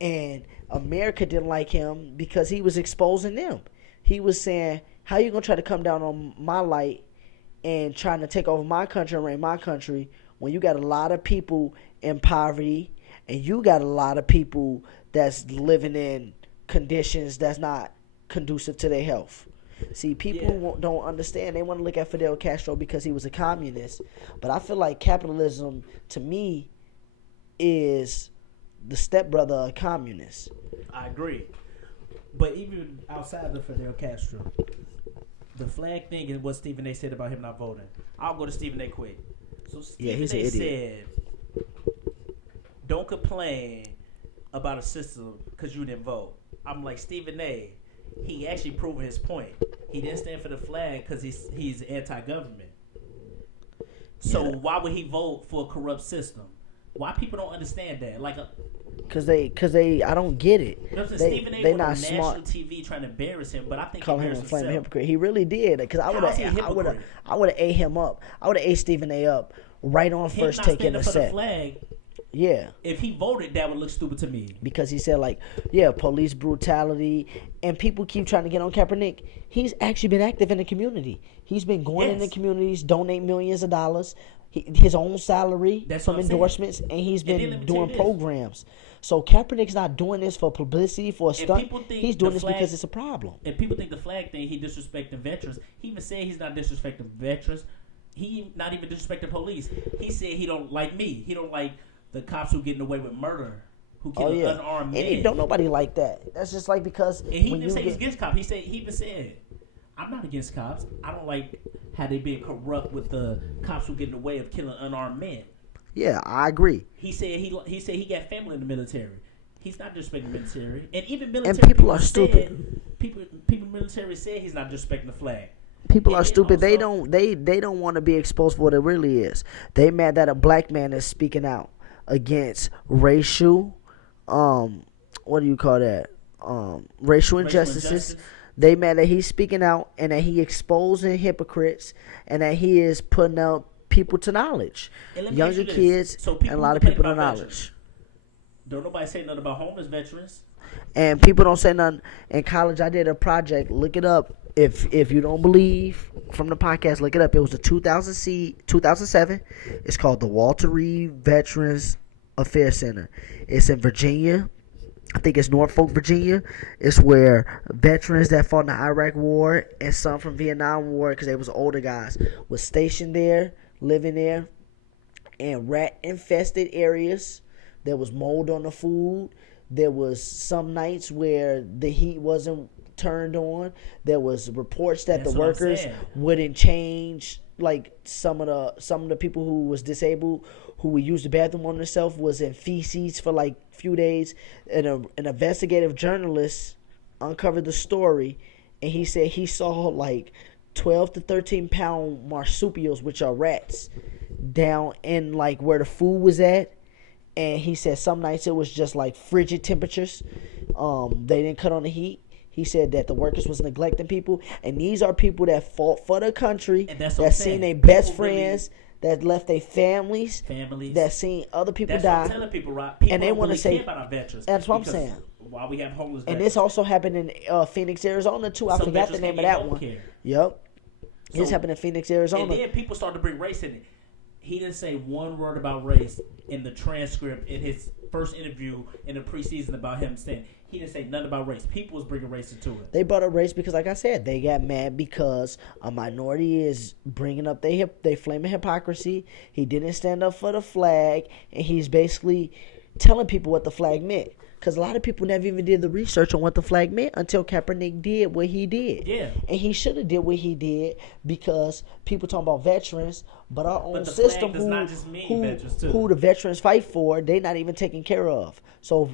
And America didn't like him because he was exposing them. He was saying, how you going to try to come down on my light and trying to take over my country and reign my country when you got a lot of people in poverty and you got a lot of people that's living in conditions that's not conducive to their health. See, people don't understand. They want to look at Fidel Castro because he was a communist. But I feel like capitalism, to me, is the stepbrother of communists. I agree. But even outside of Fidel Castro, the flag thing and what Stephen A. said about him not voting. I'll go to Stephen A. quick. So Stephen he's A. an idiot. said, don't complain about a system because you didn't vote. I'm like, Stephen A., he actually proven his point. He didn't stand for the flag because he's anti-government. So why would he vote for a corrupt system? Why people don't understand that? Like, Cause they, I don't get it. Stephen A. They went not on smart. national TV trying to embarrass him, but I think Call he him a embarrassed flaming himself. hypocrite. He really did. Because I would How is he a have, hypocrite? I would have ate him up. I would have ate Stephen A. up right on Him first not taking standing a for the set. flag. Yeah. If he voted, that would look stupid to me. Because he said, like, yeah, police brutality, and people keep trying to get on Kaepernick. He's actually been active in the community. He's been going in the communities, donate millions of dollars, his own salary That's from what I'm saying. endorsements, and he's And then been let me tell you doing this. programs. So Kaepernick's not doing this for publicity, for a stunt. people think He's doing the this flag- because it's a problem. And people think the flag thing, he disrespecting veterans. He even said he's not disrespecting veterans. He not even disrespecting police. He said he don't like me. He don't like the cops who getting away with murder, who kill unarmed And men. don't nobody like that. That's just like because And he when didn't you say he's get, against cops. He even said, I'm not against cops. I don't like how they being corrupt with the cops who get in the way of killing unarmed men. yeah, I agree. He said he got family in the military. He's not disrespecting the military, and even military And people are said- stupid. People in the military said he's not disrespecting the flag. People And are then stupid. They also- don't want to be exposed for what it really is. They mad that a black man is speaking out against racial, what do you call that? Racial injustices. injustice. They mad that he's speaking out and that he exposing hypocrites and that he is putting out people to knowledge, And let me ask younger you this. kids, So and people a lot of complain people to about knowledge. veterans. Don't nobody say nothing about homeless veterans. And people don't say nothing. In college, I did a project. Look it up. If you don't believe from the podcast, look it up. It was the 2007. It's called the Walter Reed Veterans Affairs Center. It's in Virginia. I think it's Norfolk, Virginia. It's where veterans that fought in the Iraq War and some from Vietnam War, because they was older guys, was stationed there, living there, in rat-infested areas. There was mold on the food. There was some nights where the heat wasn't turned on. There was reports that That's the what I'm workers saying. wouldn't change. Like some of the people who was disabled, who would use the bathroom on themselves, was in feces for like a few days. And an investigative journalist uncovered the story, and he said he saw like 12 to 13 pound marsupials, which are rats, down in like where the food was at. And he said some nights it was just like frigid temperatures. They didn't cut on the heat. He said that the workers was neglecting people, and these are people that fought for the country, And that's what that I'm seen saying. their best People really- friends, that left their families, that seen other people That's what I'm die. telling people, right? People And they don't wanna really say- care about our veterans. That's what I'm because saying. Why we have homeless And veterans. this also happened in Phoenix, Arizona too. I Some forgot the veterans name can't of get that home one. care. Yep. This So- happened in Phoenix, And Arizona. then people started to bring race in it. He didn't say one word about race in the transcript in his first interview in the preseason about him saying he didn't say nothing about race. People was bringing race into it. They brought up race because, like I said, they got mad because a minority is bringing up they flaming hypocrisy. He didn't stand up for the flag, and he's basically telling people what the flag meant. Because a lot of people never even did the research on what the flag meant until Kaepernick did what he did. Yeah. And he should have did what he did because people talking about veterans, but our own But the flag system does not just mean veterans, too. who the veterans fight for, they not even taken care of. So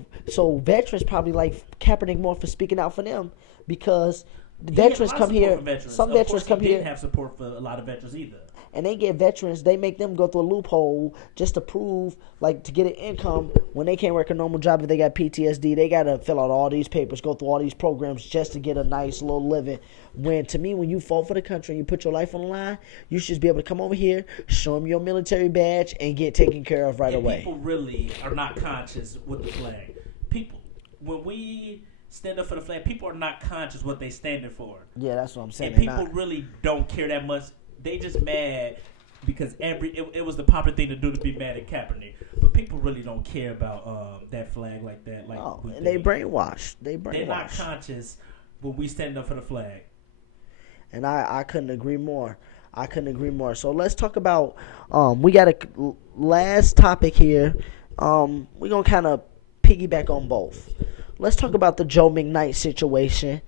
veterans probably like Kaepernick more for speaking out for them because the He had a veterans lot of come support here. from veterans. Some Of veterans course, come he here. didn't have support for a lot of veterans either. and they get veterans, they make them go through a loophole just to prove, like, to get an income when they can't work a normal job if they got PTSD. They got to fill out all these papers, go through all these programs just to get a nice little living. When, to me, when you fought for the country and you put your life on the line, you should just be able to come over here, show them your military badge, and get taken care of right And away. people really are not conscious with the flag. People, when we stand up for the flag, people are not conscious what they standing for. Yeah, that's what I'm saying. And people really don't care that much. They just mad because it was the popular thing to do to be mad at Kaepernick. But people really don't care about that flag like that. Like and they brainwashed. They're not conscious when we stand up for the flag. And I couldn't agree more. So let's talk about we got a last topic here. We're going to kind of piggyback on both. Let's talk about the Joe McKnight situation.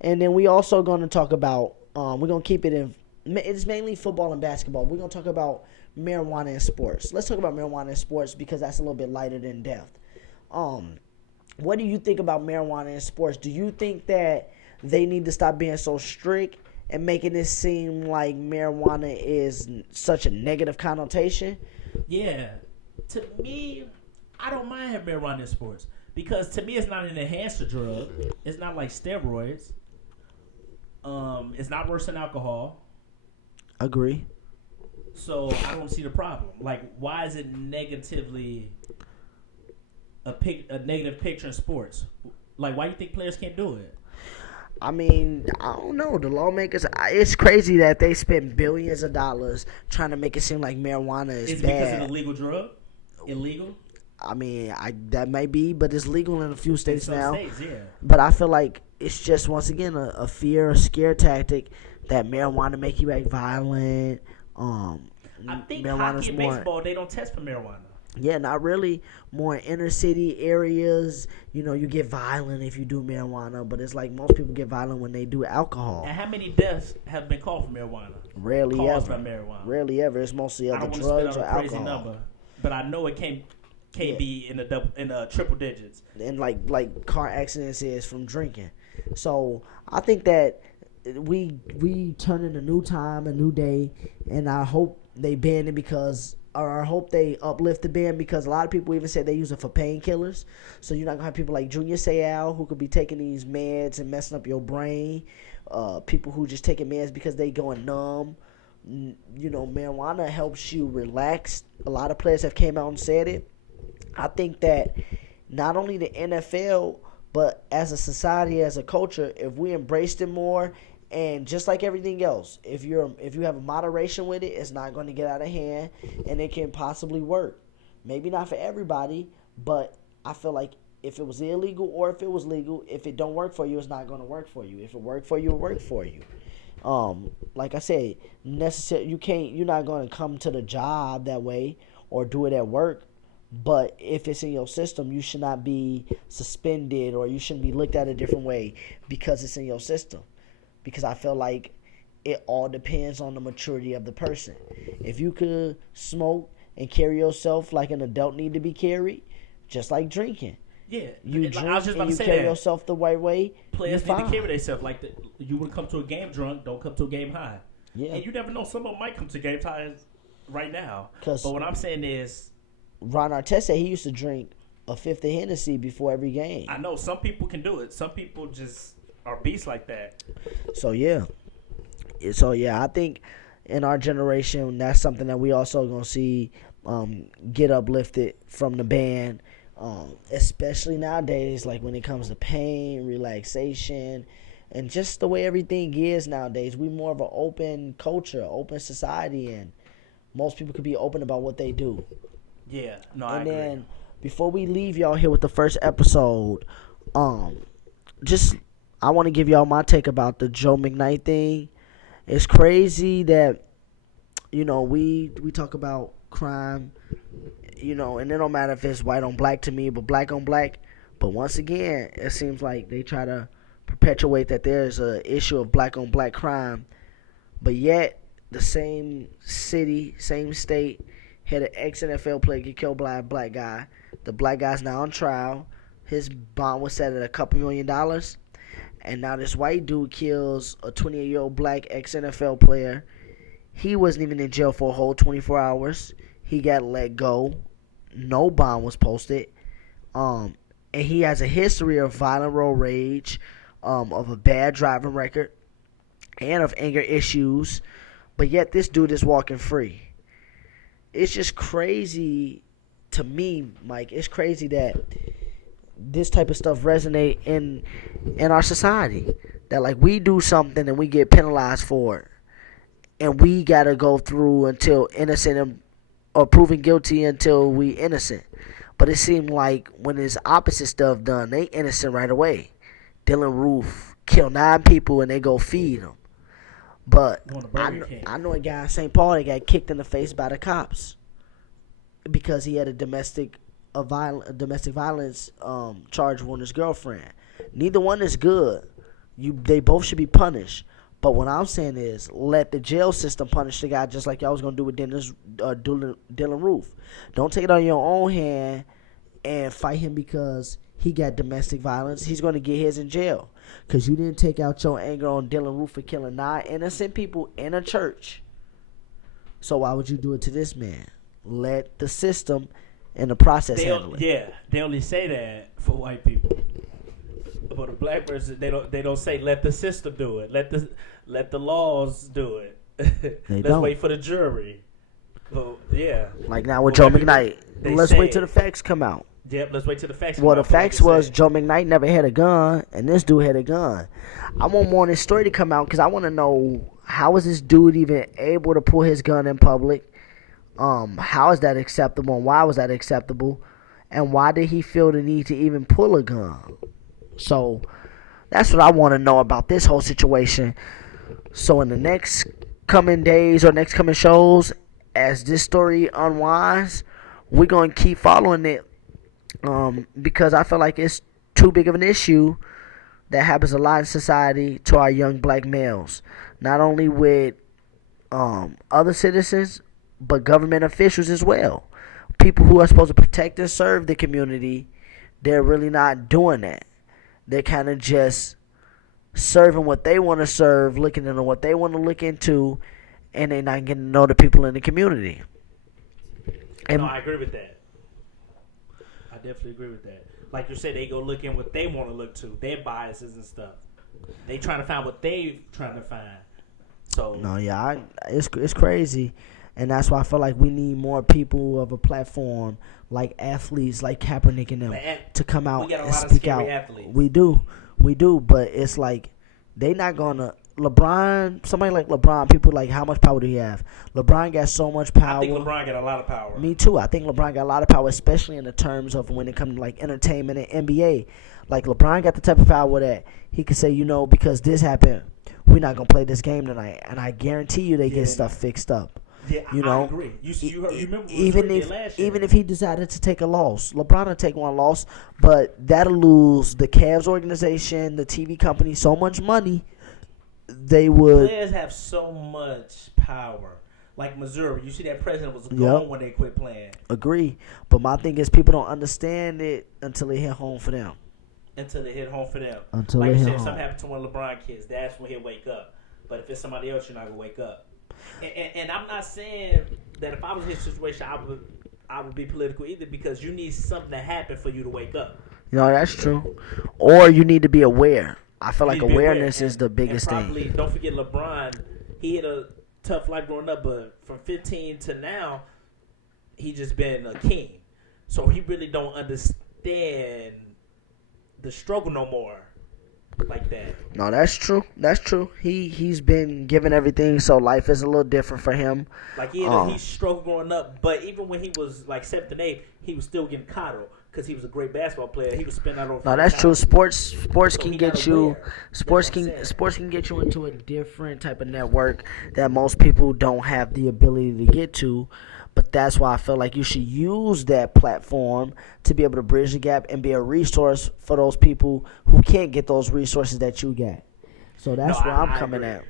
And then we also going to talk about we're going to keep it in, it's mainly football and basketball. We're going to talk about marijuana in sports. Let's talk about marijuana in sports because that's a little bit lighter than death. What do you think about marijuana in sports? Do you think that they need to stop being so strict and making it seem like marijuana is such a negative connotation? Yeah. To me, I don't mind having marijuana in sports because to me it's not an enhancer drug. It's not like steroids. It's not worse than alcohol. Agree. So I don't see the problem. Like, why is it negatively a negative picture in sports? Like, why do you think players can't do it? I mean, I don't know. The lawmakers, it's crazy that they spend billions of dollars trying to make it seem like marijuana is It's bad. because it's an illegal drug? Illegal? I mean, that may be, but it's legal in a few states In some now. states, yeah. But I feel like it's just, once again, a fear, a scare tactic that marijuana make you act violent. I think marijuana's hockey and more, baseball, they don't test for marijuana. yeah, not really. More inner city areas, you get violent if you do marijuana, but it's like most people get violent when they do alcohol. And how many deaths have been caused for marijuana? Rarely Caused ever. by marijuana. Rarely ever. It's mostly I other don't want to drugs spit or out a crazy alcohol. number, but I know it can't be in the triple digits. And like car accidents is from drinking. So I think that we turn in a new time, a new day, and I hope they ban it I hope they uplift the ban because a lot of people even say they use it for painkillers. So you're not gonna have people like Junior Seau who could be taking these meds and messing up your brain. People who just taking meds because they going numb. Marijuana helps you relax. A lot of players have came out and said it. I think that not only the NFL, but as a society, as a culture, if we embraced it more, and just like everything else, if you have a moderation with it, it's not going to get out of hand, and it can possibly work. Maybe not for everybody, but I feel like if it was illegal or if it was legal, if it don't work for you, it's not going to work for you. If it worked for you, it worked for you. Like I said, you're not going to come to the job that way or do it at work. But if it's in your system, you should not be suspended or you shouldn't be looked at a different way because it's in your system. Because I feel like it all depends on the maturity of the person. If you could smoke and carry yourself like an adult need to be carried, just like drinking. Yeah, You I drink was just about and to you say carry that. yourself the right way. Players you're need to fine. carry themselves like you would come to a game drunk. Don't come to a game high. Yeah. And you never know. Someone might come to games high right now. 'Cause- But what I'm saying is, Ron Artest said he used to drink a fifth of Hennessy before every game. I know some people can do it. Some people just are beasts like that. So yeah, I think in our generation that's something that we also gonna see get uplifted from the ban, especially nowadays. Like when it comes to pain, relaxation, and just the way everything is nowadays. We more of an open culture, open society, and most people could be open about what they do. Yeah, no, I And agree. then before we leave y'all here with the first episode, just I want to give y'all my take about the Joe McKnight thing. It's crazy that we talk about crime, and it don't matter if it's white on black to me, but black on black. But once again, it seems like they try to perpetuate that there's a issue of black on black crime, but yet the same city, same state had an ex-NFL player get killed by a black guy. The black guy's now on trial. His bond was set at a couple $1 million. And now this white dude kills a 28-year-old black ex-NFL player. He wasn't even in jail for a whole 24 hours. He got let go. No bond was posted. And he has a history of violent road rage, of a bad driving record, and of anger issues. But yet this dude is walking free. It's just crazy to me, Mike. It's crazy that this type of stuff resonate in our society. That like we do something and we get penalized for it, and we gotta go through until innocent or proven guilty until we innocent. But it seemed like when it's opposite stuff done, they innocent right away. Dylan Roof killed 9 people and they go feed them. But I know a guy in St. Paul that got kicked in the face by the cops because he had a domestic violence charge on his girlfriend. Neither one is good. They both should be punished. But what I'm saying is, let the jail system punish the guy just like y'all was gonna do with Dylan Roof. Don't take it on your own hand and fight him because he got domestic violence. He's gonna get his in jail because you didn't take out your anger on Dylan Roof for killing 9 innocent people in a church. So why would you do it to this man? Let the system and the process handle it. Yeah, they only say that for white people. For the black person, they don't say let the system do it. Let the laws do it. Let's wait for the jury. Well, yeah. Like now with Joe McKnight. Let's wait till the facts come out. Yep, let's wait till the facts come out. Well, the facts was Joe McKnight never had a gun, and this dude had a gun. I want more on this story to come out because I want to know how is this dude even able to pull his gun in public? How is that acceptable, and why was that acceptable? And why did he feel the need to even pull a gun? So that's what I want to know about this whole situation. So in the next coming days or next coming shows, as this story unwinds, we're going to keep following it because I feel like it's too big of an issue that happens a lot in society to our young black males. Not only with other citizens, but government officials as well. People who are supposed to protect and serve the community, they're really not doing that. They're kind of just serving what they want to serve, looking into what they want to look into, and they're not getting to know the people in the community. No, I agree with that. I definitely agree with that. Like you said, they go look in what they want to look to, their biases and stuff. They trying to find what they trying to find. So no, yeah, it's crazy, and that's why I feel like we need more people of a platform, like athletes, like Kaepernick and them, to come out and speak out. Athletes. We do, but it's like they not gonna. LeBron, somebody like LeBron, people like, how much power do he have? LeBron got so much power. I think LeBron got a lot of power. Me too. I think LeBron got a lot of power, especially in the terms of when it comes to like entertainment and NBA. Like LeBron got the type of power that he could say, because this happened, we're not gonna play this game tonight, and I guarantee you they get stuff fixed up. Yeah, I agree. You remember even if he decided to take a loss, LeBron will take one loss, but that'll lose the Cavs organization, the TV company, so much money. They would. Players have so much power. Like Missouri, you see that president was gone when they quit playing. Agree, but my thing is people don't understand it until it hit home for them. Until it hit home for them. Until like it you hit said, home. if something happened to one of LeBron kids, that's when he'll wake up. But if it's somebody else, you're not gonna wake up. And I'm not saying that if I was in his situation, I would be political either, because you need something to happen for you to wake up. That's true. Or you need to be aware. I feel like awareness is the biggest thing. Don't forget LeBron. He had a tough life growing up, but from 15 to now, he just been a king. So he really don't understand the struggle no more like that. No, that's true. That's true. He's been given everything, so life is a little different for him. Like he struggled growing up, but even when he was like 7th and 8th, he was still getting coddled. Because he was a great basketball player, he was spending out over. No, that's true. Sports can get you. Sports can get you into a different type of network that most people don't have the ability to get to. But that's why I feel like you should use that platform to be able to bridge the gap and be a resource for those people who can't get those resources that you get. So that's where I'm coming at.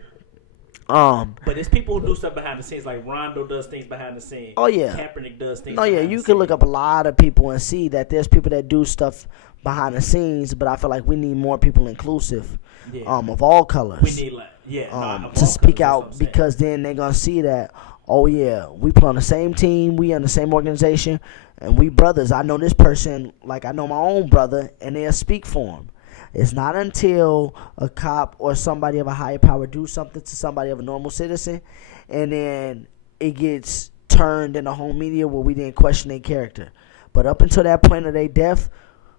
But it's people who do stuff behind the scenes, like Rondo does things behind the scenes. Oh, yeah. Kaepernick does things. No, yeah, behind you the can look scenes. up a lot of people and see that there's people that do stuff behind the scenes, but I feel like we need more people inclusive, Yeah. of all colors. We need of To all speak colors, that's what out I'm saying. because then they're gonna see that, oh yeah, we play on the same team, we in the same organization, and we brothers. I know this person like I know my own brother, and they'll speak for him. It's not until a cop or somebody of a higher power do something to somebody of a normal citizen, and then it gets turned in the home media where we didn't question their character. But up until that point of their death,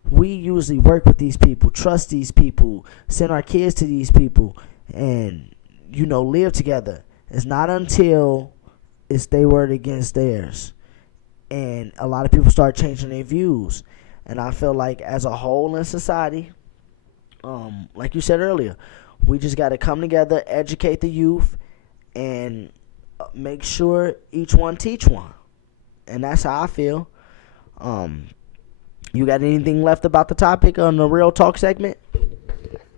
we usually work with these people, trust these people, send our kids to these people, and live together. It's not until it's their word against theirs, and a lot of people start changing their views. And I feel like as a whole in society, like you said earlier, we just got to come together, educate the youth, and make sure each one teach one. And that's how I feel. You got anything left about the topic on the Real Talk segment?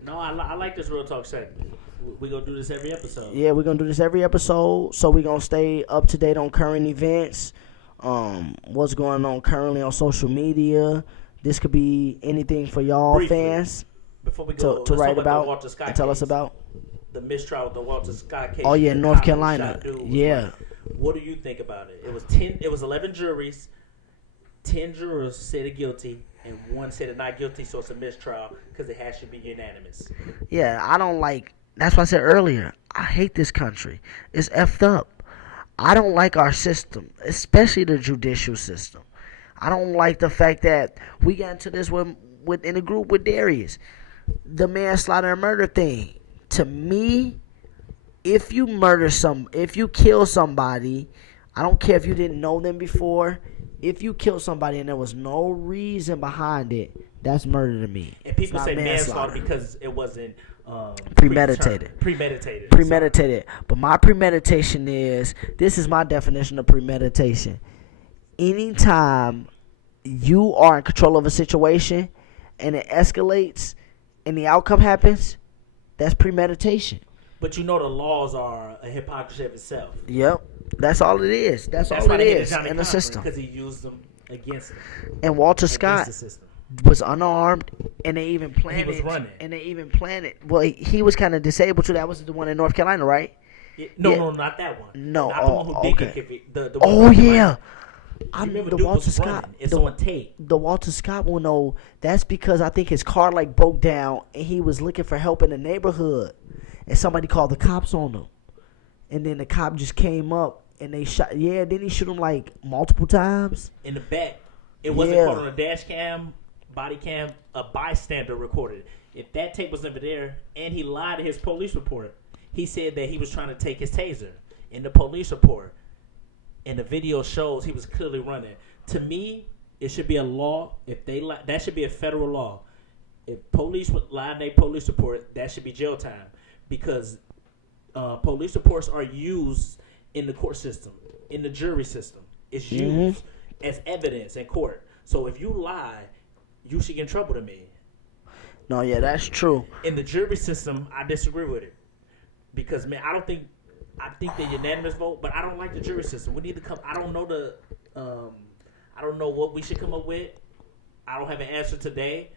No, I like this Real Talk segment. We're going to do this every episode. Yeah, we're going to do this every episode. So we're going to stay up to date on current events, what's going on currently on social media. This could be anything for y'all Briefly, fans before we to go, let's write talk the about Walter Scott and tell case. us about. The mistrial with the Walter Scott case. Oh, yeah, The North cop who Carolina. shot dude was Yeah. like, what do you think about it? It was 11 juries. 10 jurors said guilty, and one said not guilty, so it's a mistrial because it has to be unanimous. Yeah, I don't like. That's what I said earlier. I hate this country. It's effed up. I don't like our system, especially the judicial system. I don't like the fact that we got into this with in a group with Darius, the manslaughter and murder thing. To me, if you kill somebody, I don't care if you didn't know them before. If you kill somebody and there was no reason behind it, that's murder to me. And people It's say not manslaughter because it wasn't Premeditated. Premeditated. But my premeditation this is my definition of premeditation. Anytime you are in control of a situation and it escalates and the outcome happens, that's premeditation. But the laws are a hypocrisy of itself. Yep. That's all it is. That's all why it they hated is Johnny in the Cochran, system. because he used them against him. And Walter Against Scott the system. was unarmed, and they even planted. was running. And they even planted. Well, he was kind of disabled too. That was the one in North Carolina, right? Yeah, Yeah. no, not that one. No, Not the one who did okay. get kicked. The Oh one who yeah. I I remember the dude Walter was Scott. running. It's the, on tape. the Walter Scott one, though, that's because I think his car broke down and he was looking for help in the neighborhood, and somebody called the cops on him, and then the cop just came up and they shot. Yeah, then he shoot him multiple times. In the back. It wasn't Yeah. caught on a dash cam, body cam. A bystander recorded it. If that tape was never there, and he lied to his police report, he said that he was trying to take his taser. In the police report, and the video shows he was clearly running. To me, it should be a law. If they lie, that should be a federal law. If police would lie in their police report, that should be jail time, because police reports are used in the court system, in the jury system. It's used as evidence in court. So if you lie, you should get in trouble to me. No, yeah, that's true. In the jury system, I disagree with it, because man, I think the unanimous vote, but I don't like the jury system. We need to come. I don't know what we should come up with. I don't have an answer today,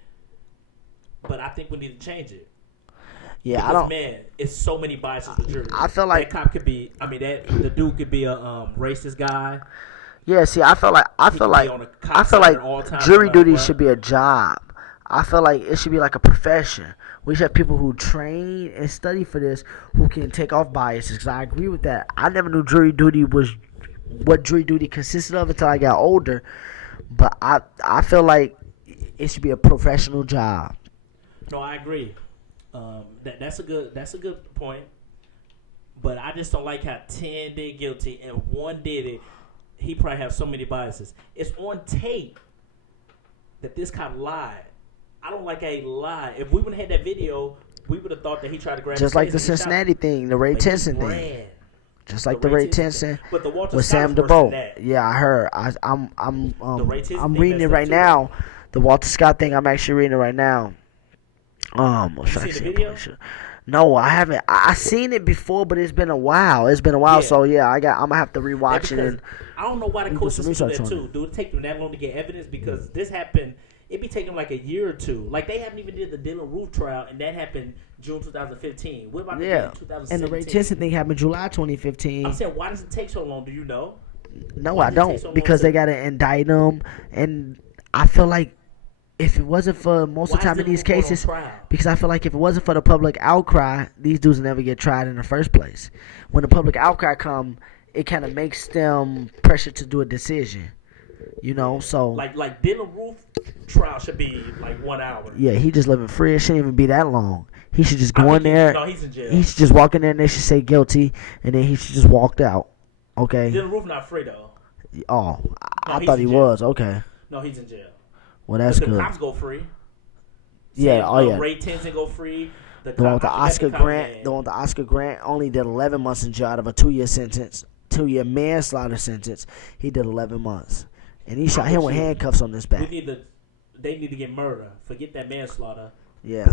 but I think we need to change it. Yeah, Because, I don't. man, it's so many biases with jury. I feel like- that cop could be. I mean, the dude could be a racist guy. Yeah, see, I feel like could be on a cop side at all times, jury no matter duty what. should be a job. I feel like it should be like a profession. We should have people who train and study for this, who can take off biases. Because I agree with that. I never knew jury duty was what jury duty consisted of until I got older. But I feel like it should be a professional job. No, I agree. That's a good point. But I just don't like how 10 did guilty and one did it. He probably has so many biases. It's on tape that this cop lied. I don't like how he lied. If we would have had that video, we would have thought that he tried to grab Just his like taser the and shot him. Cincinnati thing, the Ray But he Tinson thing. ran. Just like the Ray Tinson But the Walter with Scott Sam was worse than DeBoe. that. Yeah, I heard. The Ray Tinson I'm thing reading it messed up right too. now. The Walter Scott thing. I'm actually reading it right now. Should I seen the say it? video? Should- No, I haven't. I seen it before, but it's been a while. It's been a while, Yeah. so yeah, I'm gonna have to Yeah, rewatch it. because And I don't know why the do coaches some do research that on too. it. Do it take them that long to get evidence? Because this happened, it be taking like a year or two. Like they haven't even did the Dylan Roof trial, and that happened June 2015. What about yeah, the 2017? and the Ray Tinson thing happened July 2015. I'm saying, why does it take so long? Do you know? No, why I did it take don't, so long because to- they gotta indict him, and I feel like if it wasn't for most Why of the time is in these Dylan Roof on cases, trial? because I feel like if it wasn't for the public outcry, these dudes would never get tried in the first place. When the public outcry come, it kind of makes them pressure to do a decision, you know. So Like Dylan Roof trial should be like 1 hour. yeah, he just living free. It shouldn't even be that long. He should just I go in think there. No, he's in jail. He should just walk in there and they should say guilty, and then he should just walked out. Okay. Dylan Roof not free though. Oh, No, I he's thought he in jail. was. Okay. No, he's in jail. Well, that's But the good. cops go free. Yeah. Oh yeah. Ray Tinson go free. The one with the I forgot Oscar cop Grant, name. the one with the Oscar Grant only did 11 months in jail out of a 2-year sentence, 2-year manslaughter sentence. He did 11 months, and he shot him with handcuffs on his back. They need to get murder. Forget that manslaughter. Yeah,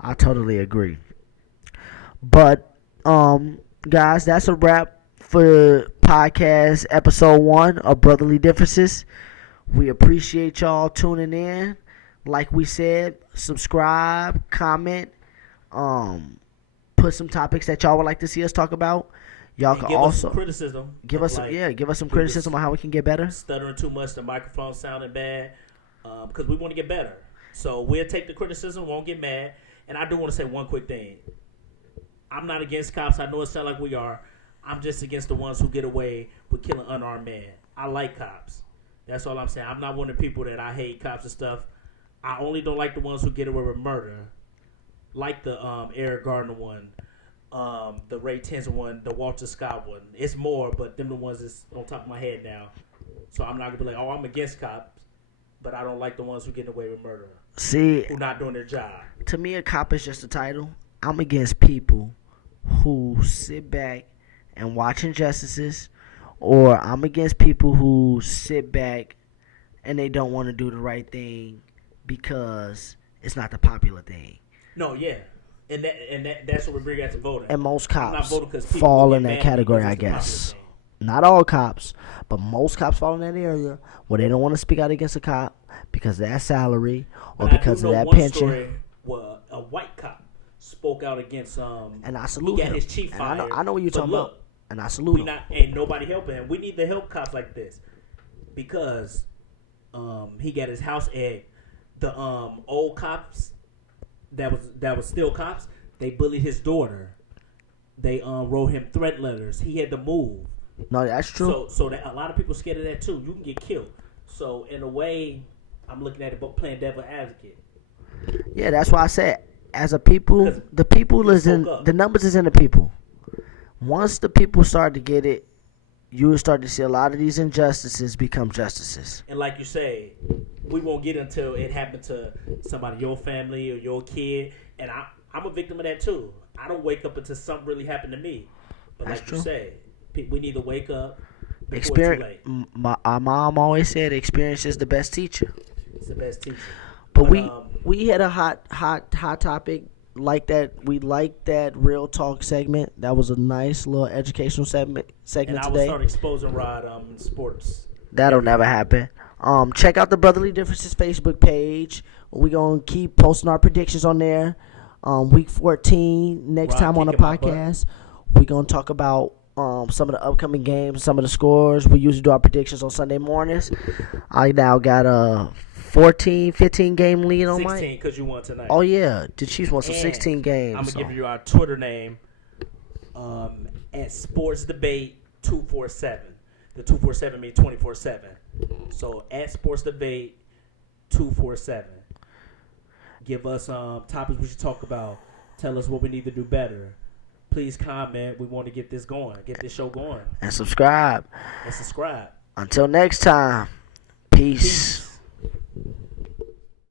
I totally agree. But guys, that's a wrap for podcast episode 1 of Brotherly Differences. We appreciate y'all tuning in. Like we said, subscribe, comment, put some topics that y'all would like to see us talk about. Y'all And can give us also some criticism. give of, us some, like, give us some give criticism us- on how we can get better. stuttering too much, the microphone sounding bad, because we want to get better. So we'll take the criticism, won't get mad. And I do want to say one quick thing. I'm not against cops. I know it sounds like we are. I'm just against the ones who get away with killing unarmed men. I like cops. That's all I'm saying. I'm not one of the people that I hate cops and stuff. I only don't like the ones who get away with murder, like the Eric Gardner one, the Ray Tinson one, the Walter Scott one. It's more, but them the ones that's on top of my head now. So I'm not gonna be like, oh, I'm against cops, but I don't like the ones who get away with murder, See, who not doing their job. to me, a cop is just a title. I'm against people who sit back and watch injustices, or I'm against people who sit back and they don't want to do the right thing because it's not the popular thing. No, yeah, and that's what we bring as a voter. And most I'm not cops voting 'cause people fall get in mad that because category, it's I the popular guess. thing. Not all cops, but most cops fall in that area where they don't want to speak out against a cop because of that salary or But I because do of know that one pension. story where a white cop spoke out against And I he salute got him. his chief And fired. I know what you're But talking look, about. And I salute we him. not ain't nobody helping him. We need to help cops like this because he got his house egged. The old cops that was still cops. They bullied his daughter. They wrote him threat letters. He had to move. No, that's true. So that a lot of people scared of that too. You can get killed. So in a way, I'm looking at it, but playing devil advocate. Yeah, that's why I said, as a people, 'Cause the people is in spoke up. the numbers is in the people. Once the people start to get it, you will start to see a lot of these injustices become justices. And like you say, we won't get until it happened to somebody, your family or your kid. And I'm a victim of that too. I don't wake up until something really happened to me. But That's like true. you say, we need to wake up before it's too Experience. late. Our mom always said, experience is the best teacher. It's the best teacher. But But, we had a hot topic like that. We liked that real talk segment. That was a nice little educational segment And I will today. start exposing Rod in sports. That'll never happen. Check out the Brotherly Differences Facebook page. We're gonna keep posting our predictions on there. Week 14, next Rod time on the kicking my butt. podcast, we're gonna talk about some of the upcoming games, some of the scores. We usually do our predictions on Sunday mornings. I now got a 14, 15 game lead on 16 Mike. because you won tonight. Oh yeah, the Chiefs won some And 16 games. I'm so. gonna give you our Twitter name at Sports Debate 247. The 247 means 24/7. So at Sports Debate 247. Give us topics we should talk about. Tell us what we need to do better. Please comment. We want to get this going. Get this show going. And subscribe. And subscribe. Until next time, peace. Peace.